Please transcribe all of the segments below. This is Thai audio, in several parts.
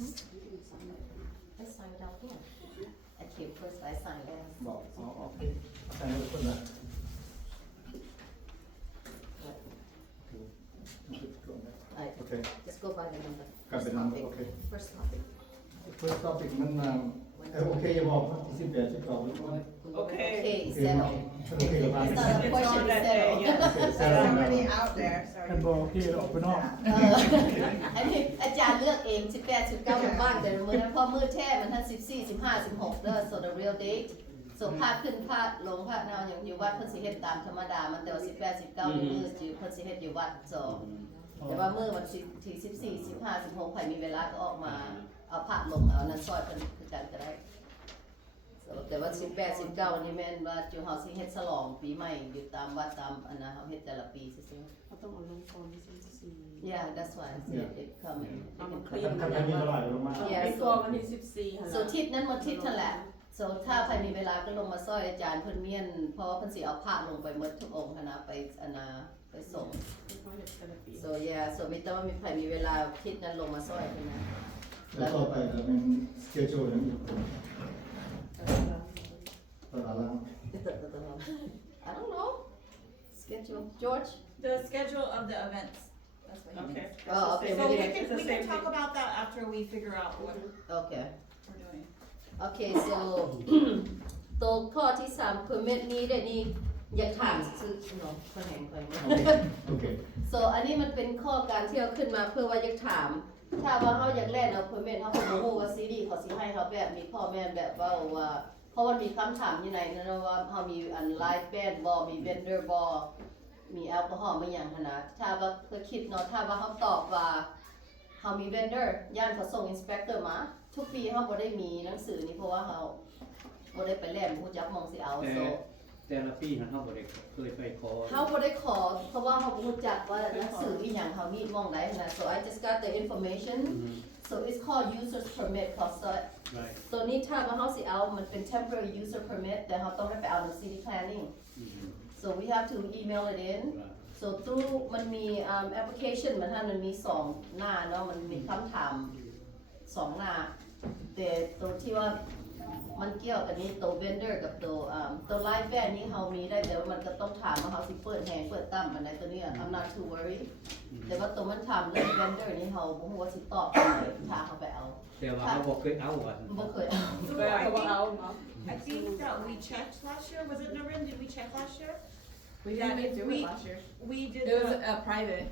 I signed it out here. I came first, I signed it. บอกโอเคใส่ทุกคนละ Alright, โอเค just go by the number. กลับ First เป็นนัมเบอ topic. ร์โอเค First topic. first topic มันโอเคอย่าบอกที่18ที่เก่าหรือว่า Okay, โอเค settle. โอเคกับบ้าน It's not a question, it's settle. settle Somebody out there, ท่าน sorry. บอกโอเคออกไปนอก อันนี้อาจารย์เลือกเอง18 19บ้านแต่มื้อนั้นพอมื้อแท้มันทั้ง14 15 16เด้อ so the real date so พาขึ้นพาลงพาแนวอย่างอยู่วัดเพิ่นสิเฮ็ดตามธรรมดามันแต่ว่า18 19มื้ออยู่เพิ่นสิเฮ็ดอยู่วัด so แต่ว่ามื้อวันที่14 15 16ใครมีเวลาก็ออกมาเอาพระลงเอานั้นซอยเพิ่นคือกันก็ได้ so แต่ว่า18 19วันนี้แม่นว่าอยู่เฮาสิเฮ็ดฉลองปีใหม่อยู่ตามวัดตามอันนั้นเฮาเฮ็ดแต่ละปีซื่อ เราต้องเอาลงฟอร์มที่ ๆ Yeah that's why it come in เอามาค ถ้า ลีน ท่านมีเท่าไหร่ลงมา Yeah, ไม่ตัววันที่14ค่ะ so ทิศนั้นหมดทิศนั่นแหละ so ถ้าใครมีเวลาก็ลงมาซอยอาจารย์เพิ่นเมียนเพราะว่าเพิ่นสิเอาพระลงไปหมดทุกองค์หั้นนะไปอันน่ะไปส่ง so yeah so มีแต่ว่ามีใครมีเวลาทิศนั้นลงมาซอยเพิ่นนะ แล้วต่อไปจะเป็น schedule อย่างอีกตาราง I don't know schedule George The schedule of the events. That's what he Okay. means. Oh, okay, So we we didn't- can, It's the we same can talk thing. about that after we figure out what okay we're doing. okay so ตัวข้อที่ 3 permit นี้ได้นี่อยากถามซื้อเนาะคนแห่งคน โอเค so อันนี้มันเป็นข้อการที่เอาขึ้นมาเพื่อว่าอยากถาม ถ้าว่าเขาอยากแล่นเอาเพอร์มิทเขาก็บ่ฮู้ว่าซีรีส์เขาสิให้เขาแบบมีพ่อแม่แบบว่าเพราะมันมีคำถามอยู่ในนั้นว่าเขามีอันไลฟ์แบนด์บ่มีเวนเดอร์บ่มีแอลกอฮอล์บ่หยังหั่นน่ะถ้าว่าเคยคิดเนาะถ้าว่าเขาตอบว่าเขามีเวนเดอร์ย่านเขาส่งอินสเปกเตอร์มาทุกปีเขาบ่ได้มีหนังสือนี่เพราะว่าเขาบ่ได้ไปแล่นบ่รู้จักหม่องสิเอาโซ แต่ละปีนะเขาบ่ได้เคยไปขอ เขาบ่ได้ขอเพราะว่าเขาบ่รู้จักว่าหนังสืออีหยังเขามีหม่องใดหั่นน่ะ so I just got the information so it's called user's permit เขาซะ right ตัวนี้ถ้าว่าเขาสิเอามันเป็น temporary user permit แต่เขาต้องได้ไปเอาใน city planning so we have to email it in so through มันมีapplication มันมี2หน้าเนาะมันมีคำถาม2หน้าแต่ตัวที่ว่ามันเกี่ยวกับนี้ตัว vendor กับตัว live band นี่เขามีได้แต่ว่ามันก็ต้องถามว่าเขาสิเปิดแฮงเปิดตั้มอันใดตัวนี้ I'm not too worried แต่ว่าตัวมันถามเรื่อง vendor นี่เขาบ่ฮู้ว่าสิตอบอะไรถ้าเขาไปเอา แต่ว่าเขาบ่เคยเอาอัน บ่เคยเอา So แต่ I เขาบอก think, เอาเนาะ I think that we checked last year. Was it Narin? Did we check last year? We didn't do it last year. We did It was the, a private.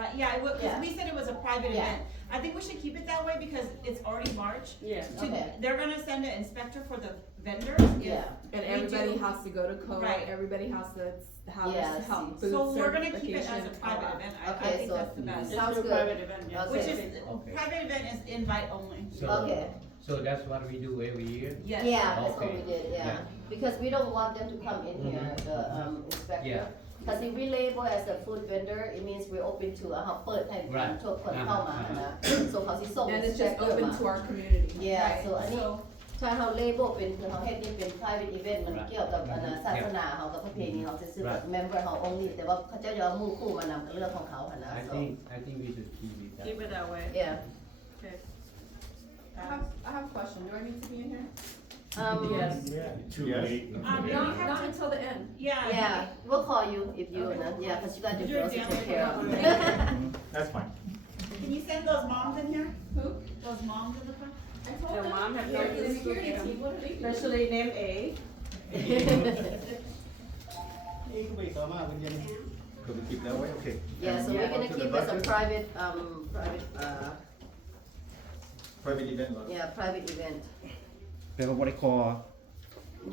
right, yeah, because Yeah. we said it was a private Yeah. event. I think we should keep it that way because it's already March. Yeah. To- Okay. They're going to send an inspector for the vendors. Yeah. And We everybody do- has to go to code. Right. Everybody has to have Yeah, this help see. food So we're going to keep it certification. as a private event. I Okay, think so- that's the best. Sounds It's a good. private event, yeah. Okay. Which is, Okay. private event is invite only. So, Okay. so that's what we do every year Yes. Yeah, that's what Okay. we did, yeah. Yeah. Because we don't want them to come in here, the inspector. Yeah. Because if we label as a food vendor, it means we're open to เขาเปิดให้ Right. ทุกคนเข้ามานะ so เขาสิส่ง And it's just inspector open มา to our community. Yeah, Right. so อันนี้ So ถ้าเขา label เป็นคือเขาเฮ็ดนี่เป็น private event มัน Right. เกี่ยวกับศาสนาเขากับประเพณีเขาซื่อ Right. ๆ member เขา only แต่ว่าเขาจะยอมหมู่คู่มานำกับเรื่องของเขาหั่นนะ I so think we should keep it that Keep it that way. yeah Okay. I have a question. Do I need to be in here? yes Too Yes. late. you Not, have not to- until the end. yeah. yeah we'll call you if you Okay. yeah because you got your You're girls to down take there. care of that's fine Can you send those moms in here? Who? Those moms in the front? I told The them. mom had You're no the business security with team. What are they doing? Especially name A. นี่ก็ไปต่อมาเป็นยังก็ไปคิดแล้วไว้โอเค Yeah, so we're gonna keep as a private, private event เหรอ yeah, private event. แต่ว่าบ่ได้ขอ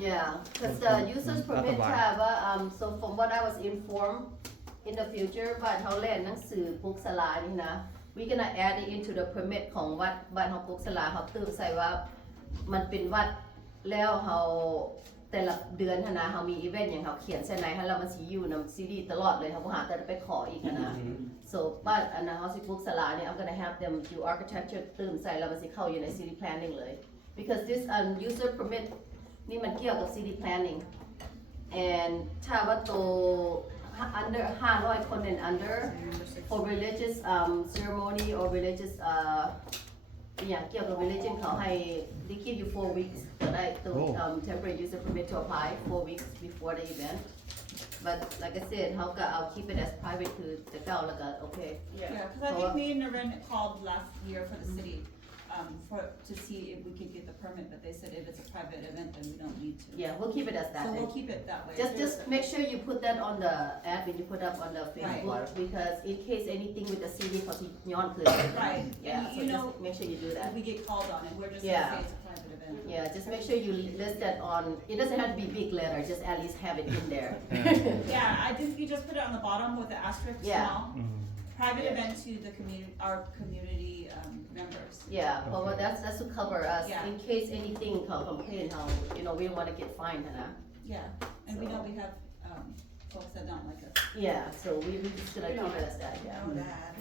Yeah, because the users permit ค่ะว่าso from what I was informed in the future บ้านเขาแล่นหนังสือปลุกสลานี่นะ we gonna add it into the permit ของวัดบ้านเขาปลุกสลาเขาเติมใส่ว่ามันเป็นวัดแล้วเขาแต่ละเดือนหั้นนะเขามีอีเวนต์อย่างเขาเขียนใส่ไหนให้เรามันสิอยู่นำซีดีตลอดเลยเขาบ่หาแต่ไปขออีกหั้นนะ so บ้านอันนั้นเขาสิปลุกสลาเนี่ย I'm gonna have them do architecture เติมใส่แล้วมันสิเข้าอยู่ใน city planning เลย because this user permit นี่มันเกี่ยวกับ city planning and ถ้าว่าโต under 500 คน and under for religious ceremony or religious อย่างเกี่ยวกับ religion เขาให้ they give you 4 weeks ก็ได้ตัว temporary user permit to apply 4 weeks before the event but like I said เขาก็เอา keep it as private คือจะเก้าแล้วก็โอเค Yeah, because I think me and Naren called last year for the city to see if we could get the permit, but they said if it's a private event, then we don't need to. yeah we'll keep it as that So then. we'll keep it that way. Just make sure you put that on the ad when you put up on the Facebook because in case anything with the city เขาสิย้อนคืน Right. yeah And so you know, just make sure you do that if we get called on it, we're just Yeah. going to say it's a private event. yeah just make sure you list that on it doesn't have to be big letter just at least have it in there Yeah, I think you just put it on the bottom with the asterisk Yeah. small. Private event to the community, our community members. yeah เพราะว่า that's to cover us Yeah. in case anything เขา complain เขา you know we don't want to get fined นะ Yeah, and we know we have folks that don't like us. yeah so we just gonna keep it as that yeah Know that.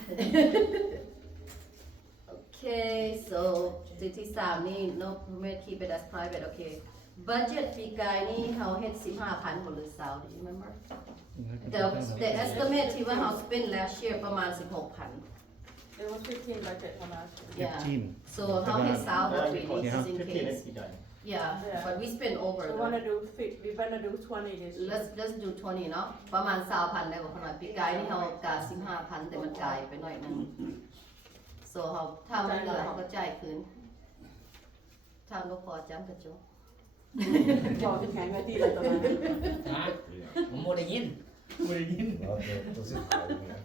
okay so จุดที่3นี่ no permit keep it as private okay budget ปีกายนี่เขาเฮ็ด 15,000 บ่หรือ20 do you remember the estimate ที่ว่าเขา spend last year ประมาณ 16,000 There was 15 budget for last year. yeah 15 so เขาเฮ็ด20 บ่ปีนี้ just in case ที่ใด yeah but we spend over We though. wanna do 20 this year. let's do 20 เนาะประมาณ 20,000 ได้บ่ขนาดปีกายนี่เขากะ 15,000 แต่มันจ่ายไปหน่อยนึง so เขาถ้ามันเหลือเขาก็จ่ายคืนถ้าบ่พอจำก็จบ บอกจะแข่งกันที่อะไรตอนนั้น ฮะผมบ่ได้ยิน บ่ได้ยิน ตัวสิบขายเนี่ย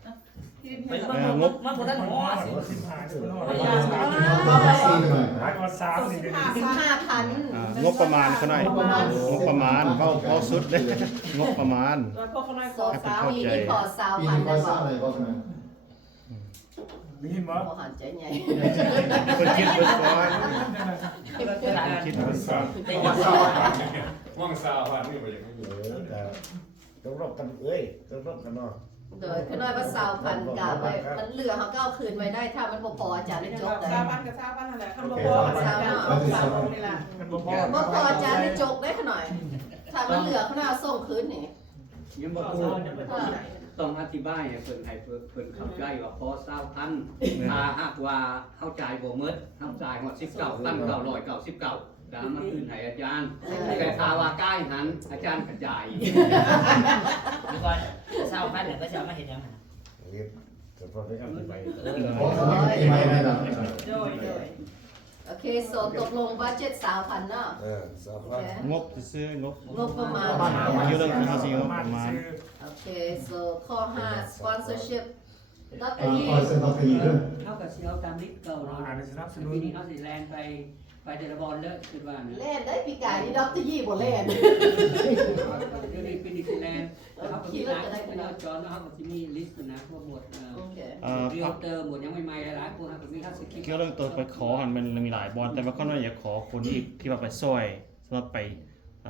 He didn't ไป hear มัน that. บ่มันบ่ทันหัว งบประมาณเขาหน่อยงบประมาณเว้าสุดเลยงบประมาณ แล้วพวกเขาน้อย โซ ขอ สาว 3 ปีนี้พอ ปี 20,000 นี้ ได้ ก็ส บ่ ร้างอะไรก็ใช่ไหม ได้ยินบ่ บ่หันใจใหญ่ เพิ่นคิดเบิดก่อน คิด ว่างซาวผ่านนี่ไปอย่างนี้ แต่ต้องรบกันต้องรบกันเนาะ โดยคือน้อยว่า20,000กะไว้มันเหลือเขาก็เอาคืนไว้ได้ถ้ามันบ่พออาจารย์ได้จบได้ 3 วันกับ3 วันนั่นแหละคันบ่พอก็3 วันนี่ล่ะ มันบ่พอ บ่พออาจารย์ได้จบได้ขน่อย ถ้ามันเหลือเขาน่าส่งคืนนี่ ยังบ่พูดต้องอธิบายให้เพิ่นให้เพิ่นเข้าใจว่าพอ20,000ถ้าหากว่าเข้าใจบ่หมดเข้าใจฮอด19,999ก็เอามาคืนให้อาจารย์แต่ถ้าว่าใกล้หันอาจารย์กระจาย ดีก่อน20,000เนี่ยก็จะเอามาเฮ็ดหยัง เรียกจะพอได้กันไป เพราะเขาไม่ได้ไม่ได้ โดย โอเคso ตกลงบัดเจ็ต 3,000 เนาะ สามพัน งบซื้องบ งบประมาณ เกี่ยวเรื่องภาษีงบประมาณ โอเค so ข้อ5 sponsorship ตัด คอย นี้ เซ็นต้องขยี้ด้วย เท่ากับสิเอาตามลิสต์เก่าเนาะ อาจจะสนับสนุน ปีนี้เอาสิแลนไปแต่ละบอลเลิกคิดว่านะ เล่นได้ปีกายนี่ดร.ยี่บ่เล่น เดี๋ยวนี้ปีนี้สิแลนเขาก็มีหลายคนเอาจอเนาะเขาก็สิมีลิสต์นะพวกหมด โอเค เรียลเตอร์หมดยังใหม่ๆหลายๆพวกเขาก็มีทัศนคติ เกี่ยวเรื่องตัวไปขอหันมันมีหลายบอลแต่ว่าก็น่าอยากขอคนที่ว่าไปซอยสำหรับไป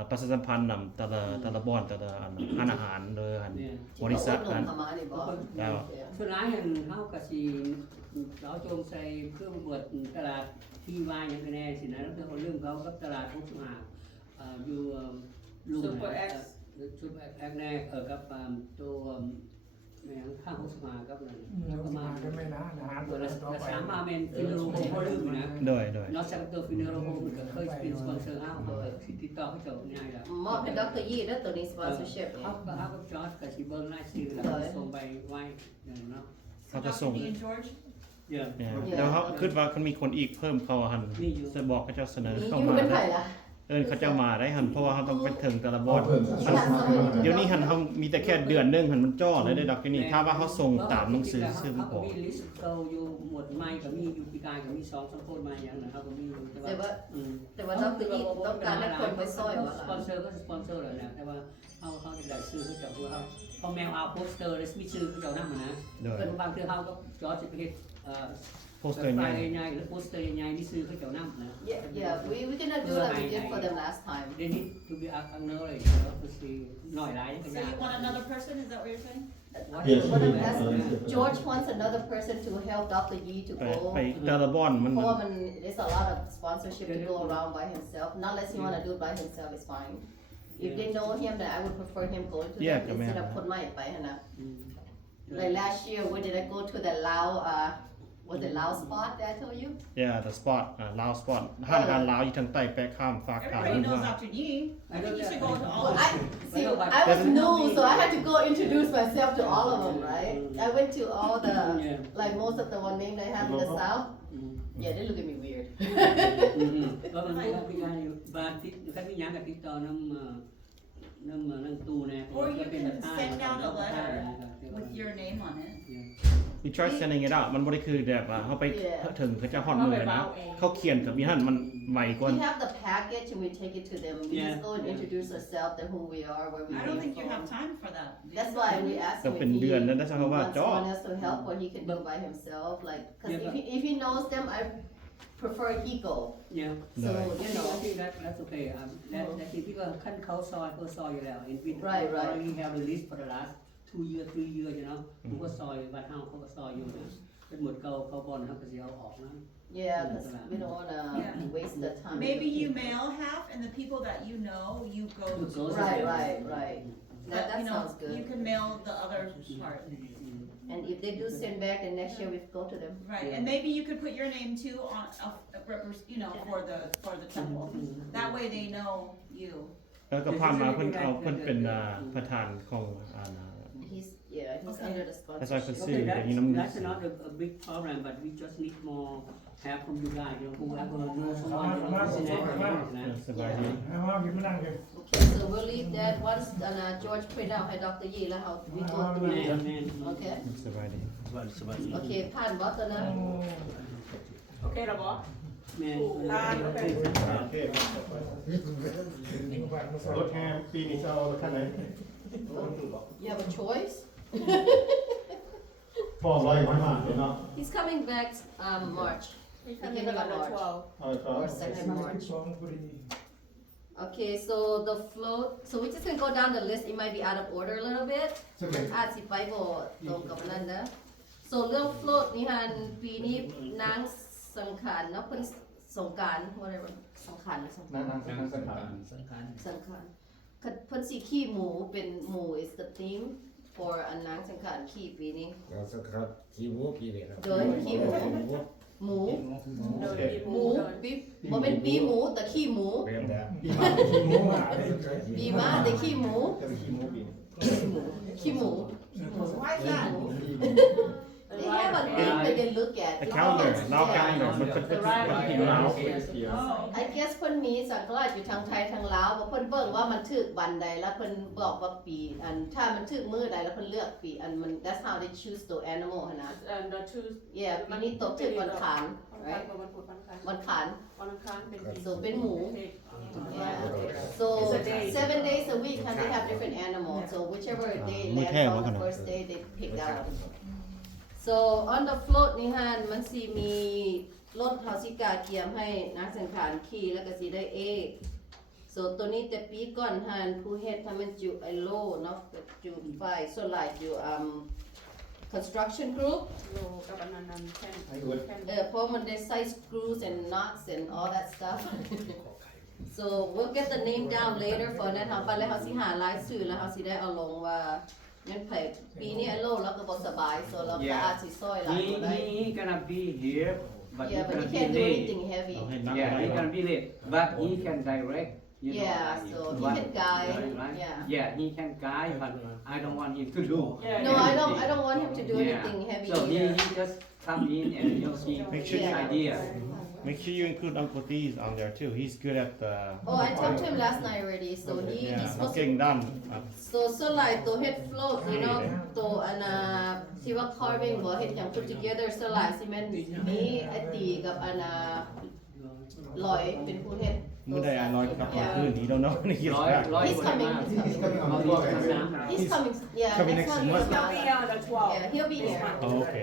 ประชาสัมพันธ์นำแต่ละบอลแต่ละอันอาหารเลยอันบริษัท ที่ นั้น เขาอุดหนุนเข้ามานี่บ่ แล้ว สุดท้ายเห็นเขาก็สิเราจงใส่เครื่องบดตลาดที่วายอย่างแน่สินะแล้วเขาเรื่องเขากับตลาดของสมาอยู่ลุง Super X ชุดแอคแน่กับตัวแม่ข้างของสมากับนั่น เรา ประ มา มาณ ก็ไม่นานอาหาร ตัวละ ต่อไป 3 เมนฟินโรโฮมลืมนะ โดย นอกจากตัวฟินโรโฮมก็เคยเป็นสปอนเซอร์เขาติดต่อเขาเจ้าง่ายแล้ว มอบให้ดร.ยี่แล้วตัวนี้ sponsorship นี่ เขาก็จอร์จกับชิเบิร์นไล่ซื้อแล้วส่งไปไว้เนาะ เขาก็ส่ง Dr. D and George? เยอะ แล้วเขาคิดว่ามันมีคนอีกเพิ่มเขาหันจะบอกเขาเจ้าเสนอ นี่ เข้า อยู่ มา เป็นไผล่ะ เขาจะมาได้หันเพราะว่าเขาต้องไปถึงแต่ละบอล เพิ่มสัดส่วน เดี๋ยวนี้หันเขามีแต่แค่เดือนนึงหันมันจ้อเลยได้ดอกนี่ถ้าว่าเขาส่งตามหนังสือซึ่ง เขา บ ก็ อก มีลิสต์เขาอยู่หมดไม้ก็มีอยู่ปีกายก็มี2-3คนมาอย่างนั้นเขาก็มี แต่ว่าดร.ยี่ต้องการให้คนไปซอยว่า ส ล่ะ ปอนเซอร์ก็สปอนเซอร์แหละนะแต่ว่าเขาจะได้ซื้อเขาจะเขาพอแมวเอาโปสเตอร์แล้วมีชื่อเขาจะนั่งนะ โดย เป็นบางทีเขาก็จอจะไปเฮ็ด โปสเตอร์ใหญ่ ใหญ่หรือโปสเตอร์ใหญ่นี่ซื้อเขาจะนั่งนะ yeah we gonna do like we did for them last time They need to be acknowledged to see หน่อยหลายก็ So ยาก you want another person? Is that what you're saying? George wants another person to help Dr. Yi to ไป go แต่ละบอลมัน เพราะว่ามัน there's a lot of sponsorship to go around by himself not unless he want to do it by himself is fine if they know him then I would prefer him going to them instead of คนใหม่ไปนะ like last year when did I go to the Lao was it Lao spot that I told you Yeah the spot Lao spot ห้างการลาวอยู่ทางใต้แปะข้ามฝากขาว Everybody knows Dr. Yee. I think you should go to all well, of I them. see I was new so I had to go introduce myself to all of them right I went to all the like most of the one name they have in the south yeah they look at me weird ก็มันก็มีการอยู่บางที่คันมีหยังก็ติดต่อนำนั่งตู้แน่ Or you can send out a letter with your name on it. We try sending it out มันบ่ได้คือแบบว่าเฮาไปถึงเขาจะฮอดมือนะเขาเขียนกับมีหั่นมันใหม่กว่า we have the package and we take it to them we just go and introduce ourselves and who we are where we I don't came think you from have time for that. that's why we asked ก็ him เป็น if he เดือนนั้นได้ซะเขาว่า wants จอ someone else to help or he can do by himself like cuz if he knows them I prefer he go Yeah so Right. you know I think that's okay that people คันเขาซอยอยู่แล้ว and we Right. already have a list for the last 2 years 3 years you know เขาก็ซอยบ้านเฮาเขาก็ซอยอยู่นะเป็นหมดเขาบ่นเฮาก็สิเอาออกนะ yeah cuz we don't want to waste the time Maybe you mail half and the people that you know you go to. right that you know, sounds good You can mail the other part. and if they do send back then next year we go to them Right, and maybe you could put your name too on you know for the temple. That way they know you. แล้วก็ผ่านมาเพิ่นเอาเพิ่นเป็นประธานของhe's under the sponsor ถ้าซอยเพิ่น Okay, ซื้ออย่างนี้นำ that's not a big problem, but we just need more help from you guys. You know, whoever knows someone from Cincinnati. สบายดี มาพี่มานั่งเลย okay so we'll leave that once George print out ให้ Dr. Yi แล้ว how we go through it Amen. okay สบายดี โอเคผ่านบอสตัวนะ โอเคแล้วบ่ Amen. โอเครถแห่ปีนี้จะเอาคันไหน you have a choice ฟ้องร้อยมาเนาะ he's coming back March He coming on the 12 เอาต่อ or 2nd March okay so the float so we're just gonna go down the list it might be out of order a little bit อาจสิไปบ่ตรงกับนั้นนะ so เรื่อง float นี่ฮันปีนี้นางสังขารเนาะเพิ่นสงกรานต์ whatever สังขารหรือสังขาร นั่งสังขาร สำคัญ สังขารเพิ่นสิขี้หมูเป็นหมู is the theme for อันนางสังขารขี้ปีนี้ เราสักครับขี้หมูปีนี้ครับ โดยขี้หมูหมู โอเค หมูปีบ่แม่นปีหมูแต่ขี้หมู เรียนแล้ว ปีมาขี้หมูมา ปีมาแต่ขี้หมู จะไปขี้หมูปี ขี้หมู Why is that? They have a thing that they look at The calendar ลาว calendar มันเป็นที่ลาว I guess เพิ่นมีสังกราชอยู่ทางไทยทางลาวว่าเพิ่นเบิ่งว่ามันถึกวันใดแล้วเพิ่นบอกว่าปีอันถ้ามันถึกมื้อใดแล้วเพิ่นเลือกปีอันมัน that's how they choose the animal หั่นนะ And the two yeah ปีนี้ตกถึกวันขาน right วันพุธวันอังคาร วันขาน วันอังคารเป็น so เป็นหมู yeah so 7 days a week and they have different animals so whichever day lands on the first day they pick that one so on the float นี่ฮันมันสิมีรถเฮาสิกาเกียมให้นักสังขารขี่แล้วก็สิได้ A so ตัวนี้แต่ปีก่อนฮันผู้เฮ็ดทำมันจุไอโลเนาะจุไฟส่วนหลายอยู่construction group โลกับอันนั้นแค่น ไอ้อ้วน เพราะมันได้ใส่ screws and nuts and all that stuff so we'll get the name down later for นั้นเฮาไปแล้วเฮาสิหารายชื่อแล้วเฮาสิได้เอาลงว่างั้นไผปีนี้ไอโลแล้วก็บ่สบาย so เราก็อาจสิซอยหลายบ่ได้ He gonna be here but Yeah, he but he gonna be can't do late anything heavy. เอาให้นัก Yeah, ได้ he can be late, but he can direct. You know, Yeah, like, so he what- can guide, right? yeah. Yeah, he can guide, but I don't want him to do. No, I don't want him to do anything heavy So he either. just come in and he Make his sure you- idea. Make sure you include Uncle T's on there too he's good at the Oh, I talked to him last night already. So he's เขา supposed เก่ง to. ด้าน So like to head float, you know, toที่ว่า carving บ่เฮ็ดหยัง put together สลายซีเมนต์มีไอตีกับลอยเป็นผู้เฮ็ด มื้อใดลอยกลับมาคืนนี้ don't know นี่คิดว่า He's coming. He's coming on the board. He's coming. Yeah, coming next next month. month. He'll be here on the 12th. Yeah, he'll be here. โอเค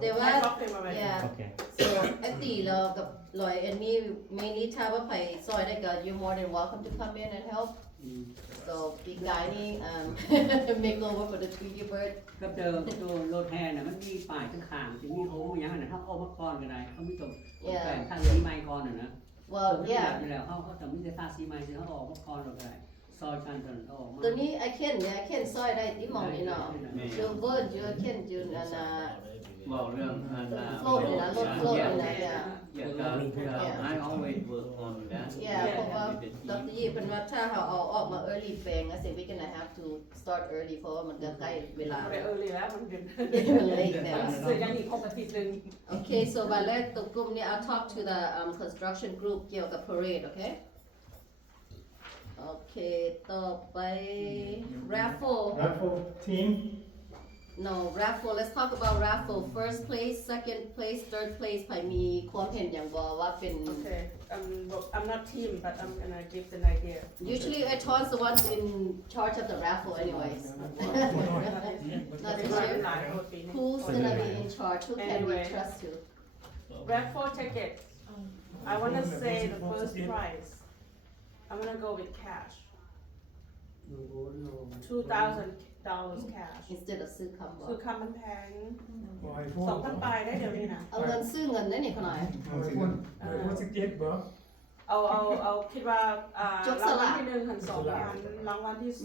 แต่ว่า I talked to him already. yeah. โอเค So ไอตีเรากับลอยอันนี้ mainly ถ้าว่าไผซอยได้ก็ you more than welcome to come in and help. So big guy นี่make over for the Tweety bird. กับเจอตัวรถแห่น่ะมันมีป้ายข้างๆสิมีโอ้มีหยังน่ะเฮาเอามาก่อนก็ได้เขามีตรงแต่ทางสีไม้ก่อนน่ะนะ Well, yeah. อยู่แล้วเขาจะมีแต่ทาสีไม้สิเฮาออกมาก่อนก็ได้ซอยชันจนออกมา ตัวนี้ I can ซอยได้ที่มองนี่เนาะ You bird you can จุนอัน เว้าเรื่องอัน โลดเลยนะโลดเลยนะ I always work on that Yeah เพราะว่าดร.ยี่เป็นว่าถ้าเราเอาออกมา early แปลง I think we gonna have to start early เพราะว่ามันก็ใกล้เวลา ไปแล้วมันเป็น มัน late แล้ว ซื้อกันอีก6อาทิตย์นึง Okay so วันแรกตัวกลุ่มนี้ I'll talk to the construction group เกี่ยวกับ parade okay Okay ต่อไป raffle Raffle team No raffle let's talk about raffle first place second place third place ใครมีความเห็นอย่างบ่ว่าเป็น Okay I'm not team but I'm gonna give an idea Usually Eton's the one in charge of the raffle anyways. Not this year. Who's gonna be in charge? Who can we trust to? Raffle ticket I wanna say the first prize I'm gonna go with cash $2,000 cash Instead of ซื้อคำบอ คื ก อคำมันแพง 2,000 ปลายได้เดี๋ยวนี้นะ เอาเงินซื้อเงินได้นี่ขนาด เอาคิดว่ารางวัลที่1 2,000รางวัลที่2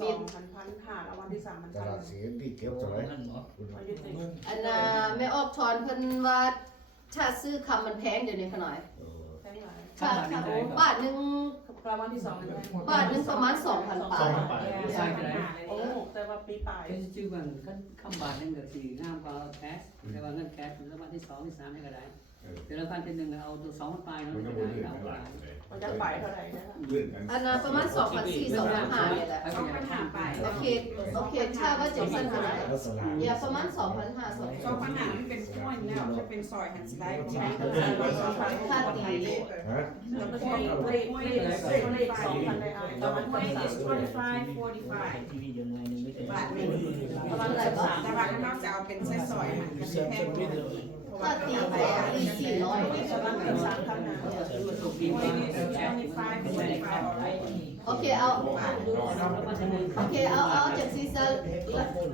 1,500รางวัลที่3 ตลาด 1,000 เสียดีเก็บเท่าไหร่ อันน่ะแม่ออกทอนเพิ่นว่าถ้าซื้อคำมันแพงเดี๋ยวนี้ขนาด แพงหลาย ถ้าบาทนึง รางวัลที่2มันแพง บาทนึงประมาณ 2,000 บาท ใช่ก็ได้ โอ้แต่ว่าปีปลาย เป็นชื่อมันคำบาทนึงก็สิงามกว่าแคชแต่ว่าเงินแคชแล้ววันที่2ที่3นี่ก็ได้แต่ละวันที่1เอาตัว2ปลายเนาะ มันก็ ก็ บ่ ได้ ได้ เอา เท่าไหร่ ได้ มันจะไปเท่าไหร่นะคะ อันน่ะประมาณ 2,400 2,500นี่แหละ 2,500 ไป โอเคถ้าว่าจังซั่นขนาด ลักษณะ อย่าประมาณ 2,500 2,500มันเป็นข้อยแล้วจะเป็นซอยหันสิได้บ่ได้ ค่าตี ฮะ แล้วก็เลข2,000ได้ประมาณ 25 45 ทีวีอยู่หน่วยนึงไม่ถึง บาทนึง ประมาณเท่าไหร่บ่ แต่ว่าถ้าเราจะเอาเป็นซอยๆหันกันแพงกว่า ถ้าตีไป400นี่ ประมาณ3,000นะ Okay, I'll just see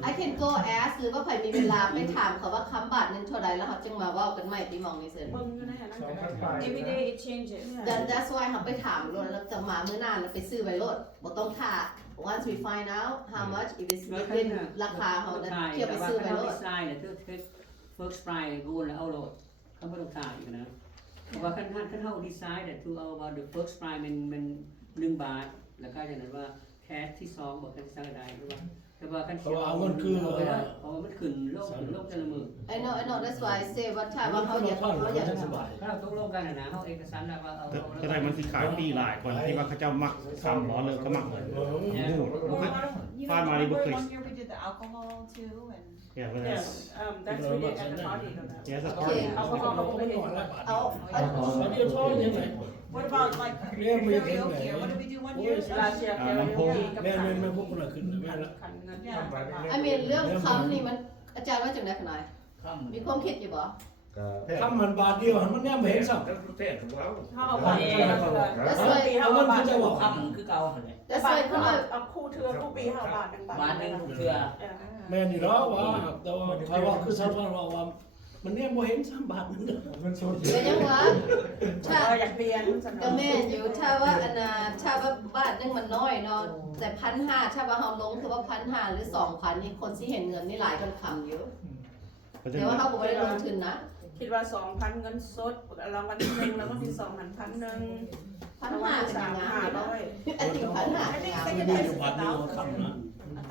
I can go ask หรือว่าใครมีเวลาไปถามเขาว่าคำบาทนึงเท่าใดแล้วเขาจึงมาเว้ากันใหม่ที่มองนี่ซื่อ เบิ่งอยู่ในนั้นก็ Every day it changes That's why เขาไปถามรถแล้วจะมามื้อหน้าแล้วไปซื้อไว้รถบ่ต้องท่า Once we find out how much if it's within ราคาเขาจะเทียบไปซื้อไว้รถ ดีไซน์เนี่ยคือ first price กูแล้วเอาโหลดเขาบ่ต้องถ่ายอยู่นะเพราะว่าคันเฮาดีไซน์เนี่ย toเอาว่า the first price มัน1 บาทแล้วก็อย่างนั้นว่าแคชที่2บ่คันซักได้หรือว่าแต่ว่าคันสิเอามันคือเพราะว่ามันขึ้นโลกแต่ละมื้อ I know that's why I say ว่าถ้าว่าเขาอยาก ถ้าตกลงกันน่ะนะเฮาเอกสารแล้วว่าเอา จะได้มันสิขายฟรีหลายกว่าที่ว่าเขาเจ้ามักคำบ่เลยก็มักเลยบ่เคย You Fine, know, Marty, remember but one year we did the alcohol too and Yeah, but Yes that's we did at the party Yes, of Okay. เอาเขาเขาบ่ได้ เอา what about like karaoke or what did we do one year? ลาเชียร์แคร์โอเคกับคันเงิน I mean เรื่องคำนี่มันอาจารย์ว่าจังได๋ขนาดมีความคิดอยู่บ่ ก็ ทำมันบาทเดียวมันแน่บ่เห็นซ้ํ แล้วแพทย์ของเรา เฮาเอาบาทเอง That's ปี why เฮาเอาบาท คำคือเก่าหั่นแหละ That's บาท why เฮา เขา เอาคู่เทือคู่ปีเฮาบาทนึงบาท บาทนึงเทื่อ แม่นี่เนาะว่าแต่ว่าใครว่าคือชาวบ้านว่ามันแน่บ่เห็น3บาทนึงมันโซเชีย เป็นยังวะถ้า อยากเรียน ก็แม่นอยู่ถ้าว่าอันน่ะถ้าว่าบาทนึงมันน้อยเนาะแต่ 1,500 ถ้าว่าเฮาลงคือว่า 1,500 หรือ 2,000 นี่คนสิเห็นเงินนี่หลายคนคำอยู่แต่ว่าเฮาบ่ได้ลงทุนนะ คิดว่า 2,000 เงินสดรางวัลที่1รางวัลที่2 1,000 1,500เป็นยังไงอันนี้ I 1,500 think งาม second place is 1,000.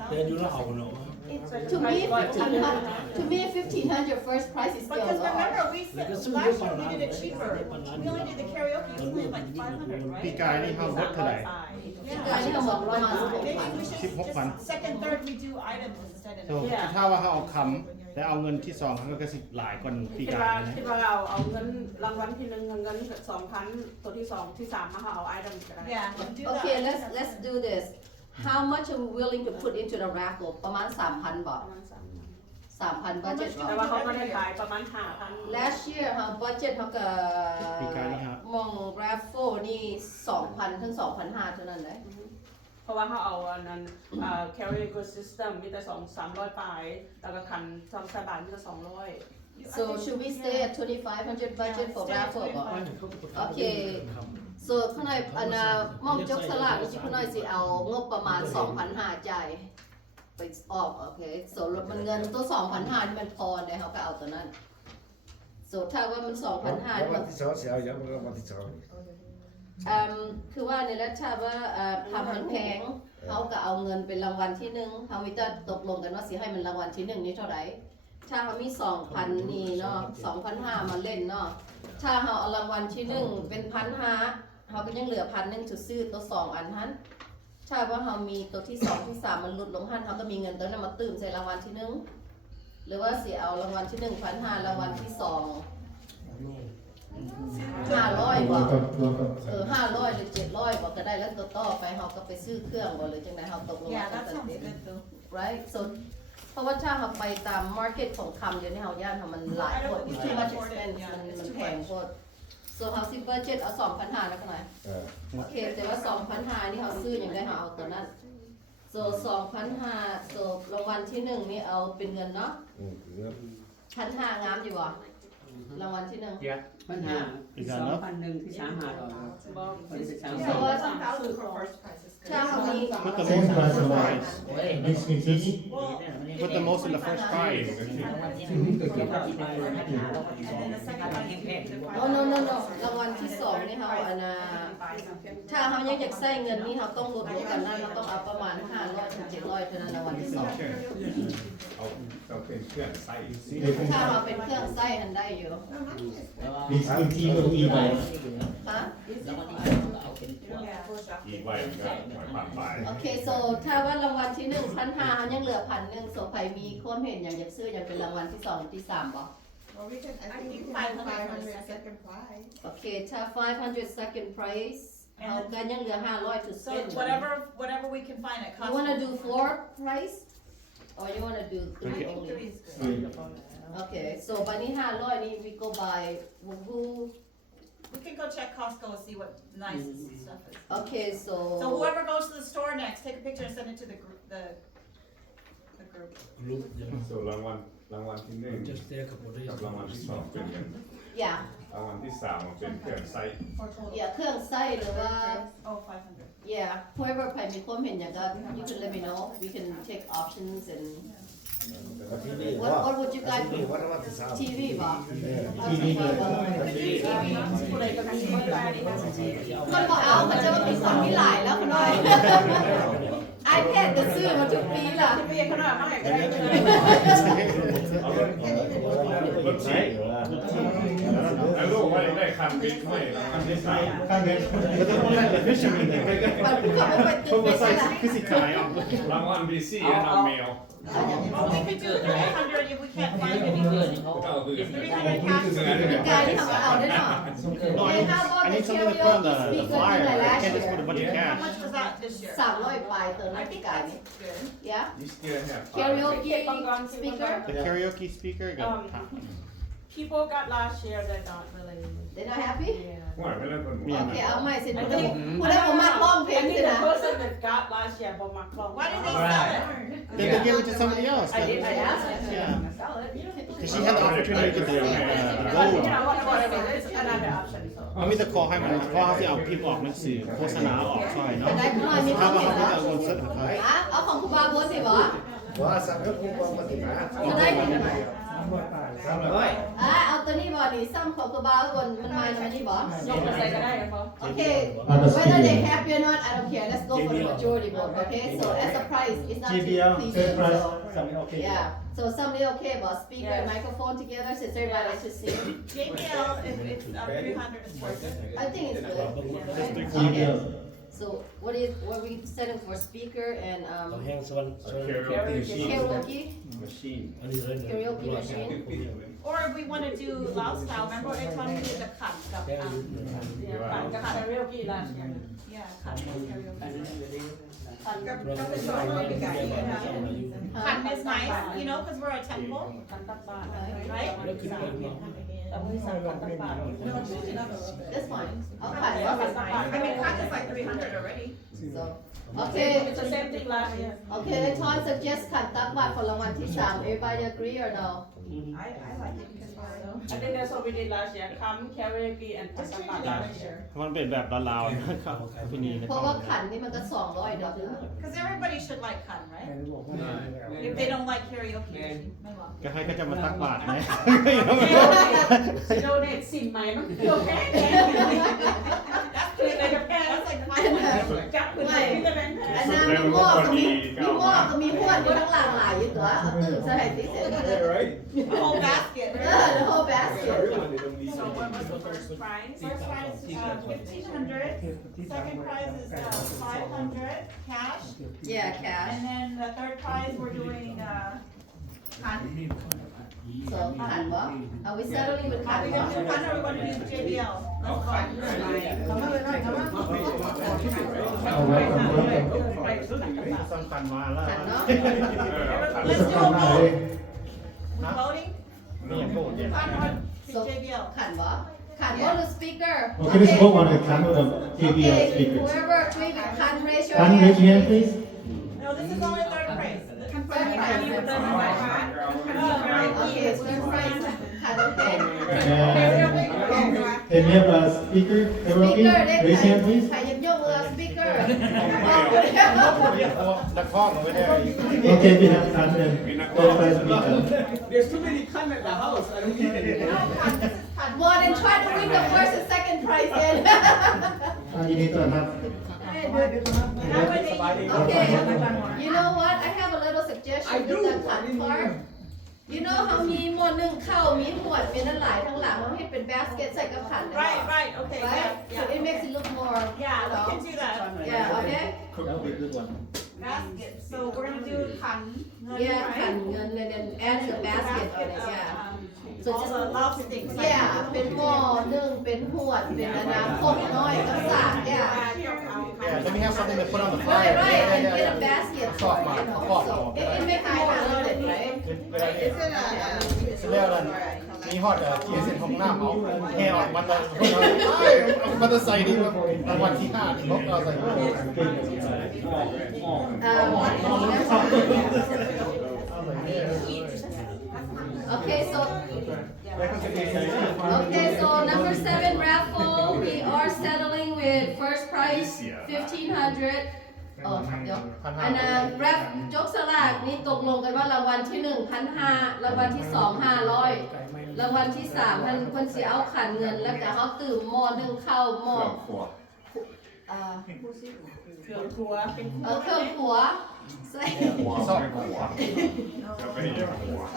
แต่อยู่แล้วเอาเนาะ To me 1,500 first price is still Because low remember we said last year we did it cheaper. We only did the karaoke. It was only like 500, right? ปีกายนี่เฮาเบิดเท่าไหร่ กายนี่เขาบอกประมาณ Maybe we should just second, third we do items instead of. ถ้าว่าเขาเอาคำแต่เอาเงินที่2เขาก็สิหลายกว่าปี คิด กาย ว่า นะ คิดว่าเราเอาเงินรางวัลที่1เงิน 2,000 ตัวที่2ที่3มาเอาไอเทมก็ได้ Yeah, do that. Okay, let's do this. How much are we willing to put into the raffle? ประมาณ 3,000 บาท 3,000 budget แต่ว่าเขาก็ได้ขายประมาณ 5,000 Last year เฮา budget เฮาก็มอง raffle นี่ 2,000 ถึง 2,500 เท่านั้นแหละ เพราะว่าเขาเอาอันนั้นcarry system มีแต่2-300 ปลายแล้วก็คัน2สบายมีแต่200 So should we stay at 2,500 budget for raffle บ่ Okay. So ข้างในอันน่ะมองจกสลากนี่สิข้างในสิเอางบประมาณ 2,500 จ่ายไปออกโอเค So มันเงินตัว 2,500 นี่มันพอได้เฮาก็เอาตัวนั้น so ถ้าว่ามัน 2,500 แล้ววันที่สองเสียยังแล้ววันที่สอง คือว่านี่แหละถ้าว่าทำมันแพงเขาก็เอาเงินเป็นรางวัลที่1เขามีแต่ตกลงกันว่าสิให้มันรางวัลที่1นี่เท่าไหร่ถ้าเขามี 2,000 นี่เนาะ 2,500 มาเล่นเนาะถ้าเขาเอารางวัลที่1เป็น 1,500 เขาก็ยังเหลือ 1,000 จะซื้อตัว2อันนั้นถ้าว่าเขามีตัวที่2ที่3มันลดลงหันเขาก็มีเงินตัวนั้นมาตื้มใส่รางวัลที่1หรือว่าสิเอารางวัลที่ 1,500 รางวัลที่2 500บ่500หรือ700บ่ก็ได้แล้วตัวต่อไปเฮาก็ไปซื้อเครื่องบ่หรือจังได๋เฮาตกลง Yeah, กัน that sounds good though. right so เพราะว่าถ้าเฮาไปตาม market ของคำเดี๋ยวนี้เฮาย่านเฮามันหลายโพด too much expense มันแพงโพด so เฮาสิ budget เอา 2,500 แล้วก็หน่อยโอเคแต่ว่า 2,500 นี่เฮาซื้อหยังได้เฮาเอาตัวนั้น so 2,500 so รางวัลที่1นี่เอาเป็นเงินเนาะ 1,500 งามอยู่บ่รางวัลที่1 ปัญหาที่2,001ที่3,500บ่ได้ไป3 so ว่า 1,000 for first prize is good. ถ้าเฮามี Put the most in the first prize. โอ้ย Makes me easy. Well, Put the most in the first prize. and then the second prize is the Oh no no no รางวัลที่2นี่เฮาอันน่ะถ้าเฮายังอยากใช้เงินนี่เฮาต้องลดลงกันนั้นเราต้องเอาประมาณ500ถึง700เท่านั้นรางวัลที่2 เอาเป็นเครื่องใส่ ถ้าเฮาเป็นเครื่องใช้อันได้อยู่ Makes me easy to eat by. ฮะ แล้วก็เอาเป็นพวก อีกไว้ก็ผ่านไป โอเค so ถ้าว่ารางวัลที่ 1,500 เฮายังเหลือ 1,000 so ใครมีความเห็นอย่างอยากซื้ออย่างเป็นรางวัลที่2ที่3บ่ Well, we can, I think 500 for the second prize. โอเคถ้า500 second prize เฮาก็ยังเหลือ500 to So spend whatever we can find at you want to do Costco. 4 price or you want to do 3 only Three is good. Okay, so บัดนี้500นี่ we go by who We can go check Costco and see what nice stuff is. Okay, so So whoever goes to the store next, take a picture and send it to the group. The group. ลูกเดี๋ยว ส่วนรางวัลที่หนึ่ง จะเสียกับบ่ได้ กับรางวัลที่สองเป็นเงิน yeah รางวัลที่สามเป็นเครื่องใส่ Or total. yeah เครื่องใช้หรือว่า Oh, 500. yeah whoever ใครมีความเห็นอย่างก็ you can let me know we can take options and ทีวี what would you guys ทีวีวันที่สาม TV บ่ TV มันบ่เอามันจะมีของที่หลายแล้วคุณน้อย iPad ก็ซื้อมาทุกปีล่ะ เรียกเขาหน่อยมาให้ก็ได้ เอารถฉีดแล้วลูกว่าได้คันบิ๊กไม่รางวัลที่สาม But the only the fisherman there. มันผู้ขับรถไป เพ ตึ ราะ ก ว่า ไป ใส่ ซะ คือสิขายเอา รางวัลบีซี่ทำแมว Oh, we could do 300 if we can't find มี it. เพื่อนที่เขา ก็คือ 300 cash. มีการที่ทำเอาได้เนาะ No, Hey, how about I the need something to put on the karaoke flyer. speaker I can't just put a bunch of How cash. much was that this year? 300ปลายเติม I ให้ think กาย that's นี่ good. yeah this year have karaoke speaker The karaoke speaker got People got last year that not really. they're not happy Yeah. ว่าไม่ได้คน โอเคเอาใหม่สิผู้ได้ผมมักร้องเพลง I สิ think นะ the person that got last year, but my clone. Why did they sell it? Then they give it to somebody else. I did. I asked her. Yeah. Sell it. Because she had the opportunity to get the You gold. know what? It's another option. So. มันมีแต่คอให้มันเพราะเขาจะเอาพิมพ์ออกหนังสือโฆษณาออกช่วยเนาะ ได้ผู้มามีค ถ้าว าม ว่า เห็น เขา แล้ว จะเอาเงินสดของเขา อ่ะเอาของครูบาโบสิบ่ ว่าสั่งให้ผู้กองมาติดนะ ก็ได้เหมือนกัน เฮ้ย เอาตัวนี้บ่นี่ซ้ำของครูบาบนมันมามันนี่บ่ ยกมาใส่ก็ได้ครับ Okay, whether they happy or not, I don't care. Let's go for the majority vote, okay? So as a price, it's not JBL, too fair price. So, yeah. So somebody okay about speaker and microphone together since everybody likes to sing. JBL, if it's 300 is worth it. I think it's good. JBL. Okay. So what we setting for speaker and เราแห้งส่วน karaoke? machine อันนี้เลย Karaoke machine. Or if we want to do loud style, remember I told you we did the cut stuff. Yeah. Got karaoke last year. Yeah, cut karaoke. ฮะ Cut is nice, you know, because we're a temple, คันตักบาท right? แต่ไม่สั่งคันตักบาท That's fine. Okay. I mean, cut is like 300 already. So, okay. It's the same thing last year. Okay, Todd suggest ขันตักบาทผลรางวัลที่3 Everybody agree or no? I like it because I think that's what we did last year. Come, karaoke, and Pasamba last year. มันเป็นแบบลาวๆนะครับที่นี่นะ เพ ค ราะ รับ ว่าขันนี่มันก็200ดอกนะ Because everybody should like Kun, right? If they don't like karaoke, ไม่ว่า ก็ให้ก็จะมาตักบาตรไหม She donate สิไหมมันคือแพงคืออะไรจะแพง That's like จับคืออะไรที่จะเป็นแพง อันนั้นมีหม้อก็มีหวดอยู่ทั้งหลากหลายอยู่ตัวเอาตื่นใส่ที่เสร็จ the whole basket. the whole basket So what was the first prize? First prize is 1,500. Second prize is 500 cash. yeah cash And then the third prize we're doing Kun. so ขันบ่ are we settling with ขัน Are we บ่ going to do Kun or are we going to do JBL? Let's go. สำคัญมาแล้ว ขันเนาะ Let's do a vote. Voting? นี่ยังโกรธเนี่ย Kun or JBL? ขันบ่ขันบ่หรือ speaker Okay, let's vote on the Kun or JBL okay speakers. whoever agree with ขัน raise your Kun, raise your hand hand, please. No, this is only third prize. third prize okay third prize ขัน okay Can we have a speaker? Karaoke? speaker ได้ Raise your hand, please. ใครยังยกมือ speaker นักข้องไม่ได้ Okay, we have Kun and third prize speaker. There's too many Kun at the house. I don't need it. more than try to win the first and second prize then ยินดีต้อนรับ okay you know what I have a little suggestion with the ขัน part you know how มีหมดหนึ่งเข้ามีหมวดเป็นหลายทั้งหลังเราให้เป็น basket ใส่กับขัน Right, right, okay, right so yeah. it makes it look more Yeah, we can do that. yeah okay Basket. So we're going to do Kun. yeah ขันเงิน and then add the basket on it yeah so all just the lobsticks. yeah เป็นหม้อหนึ่งเป็นหวดเป็นน้ำข้นน้อยกับสาก yeah Yeah, let me have something to put on the fire. right right and get a basket for it, you know so it makes it more worth it right เสร็จแล้วนั่นมีฮอดเทียนเส้นของน้ำเอาแห่ออกมันเลยมันจะใส่ดีกว่าวันที่5ที่เราใส่ okay so number 7 raffle we are settling with first prize 1,500เดี๋ยวอันนั้น rap จกสลากนี่ตกลงกันว่ารางวัลที่ 1,500 รางวัลที่ 2 500 รางวัลที่ 3 เพิ่นสิเอาขันเงินแล้วก็เฮาตื่มหม้อนึงเข้าหม้อเครื่องครัวใส่ ชอบหัว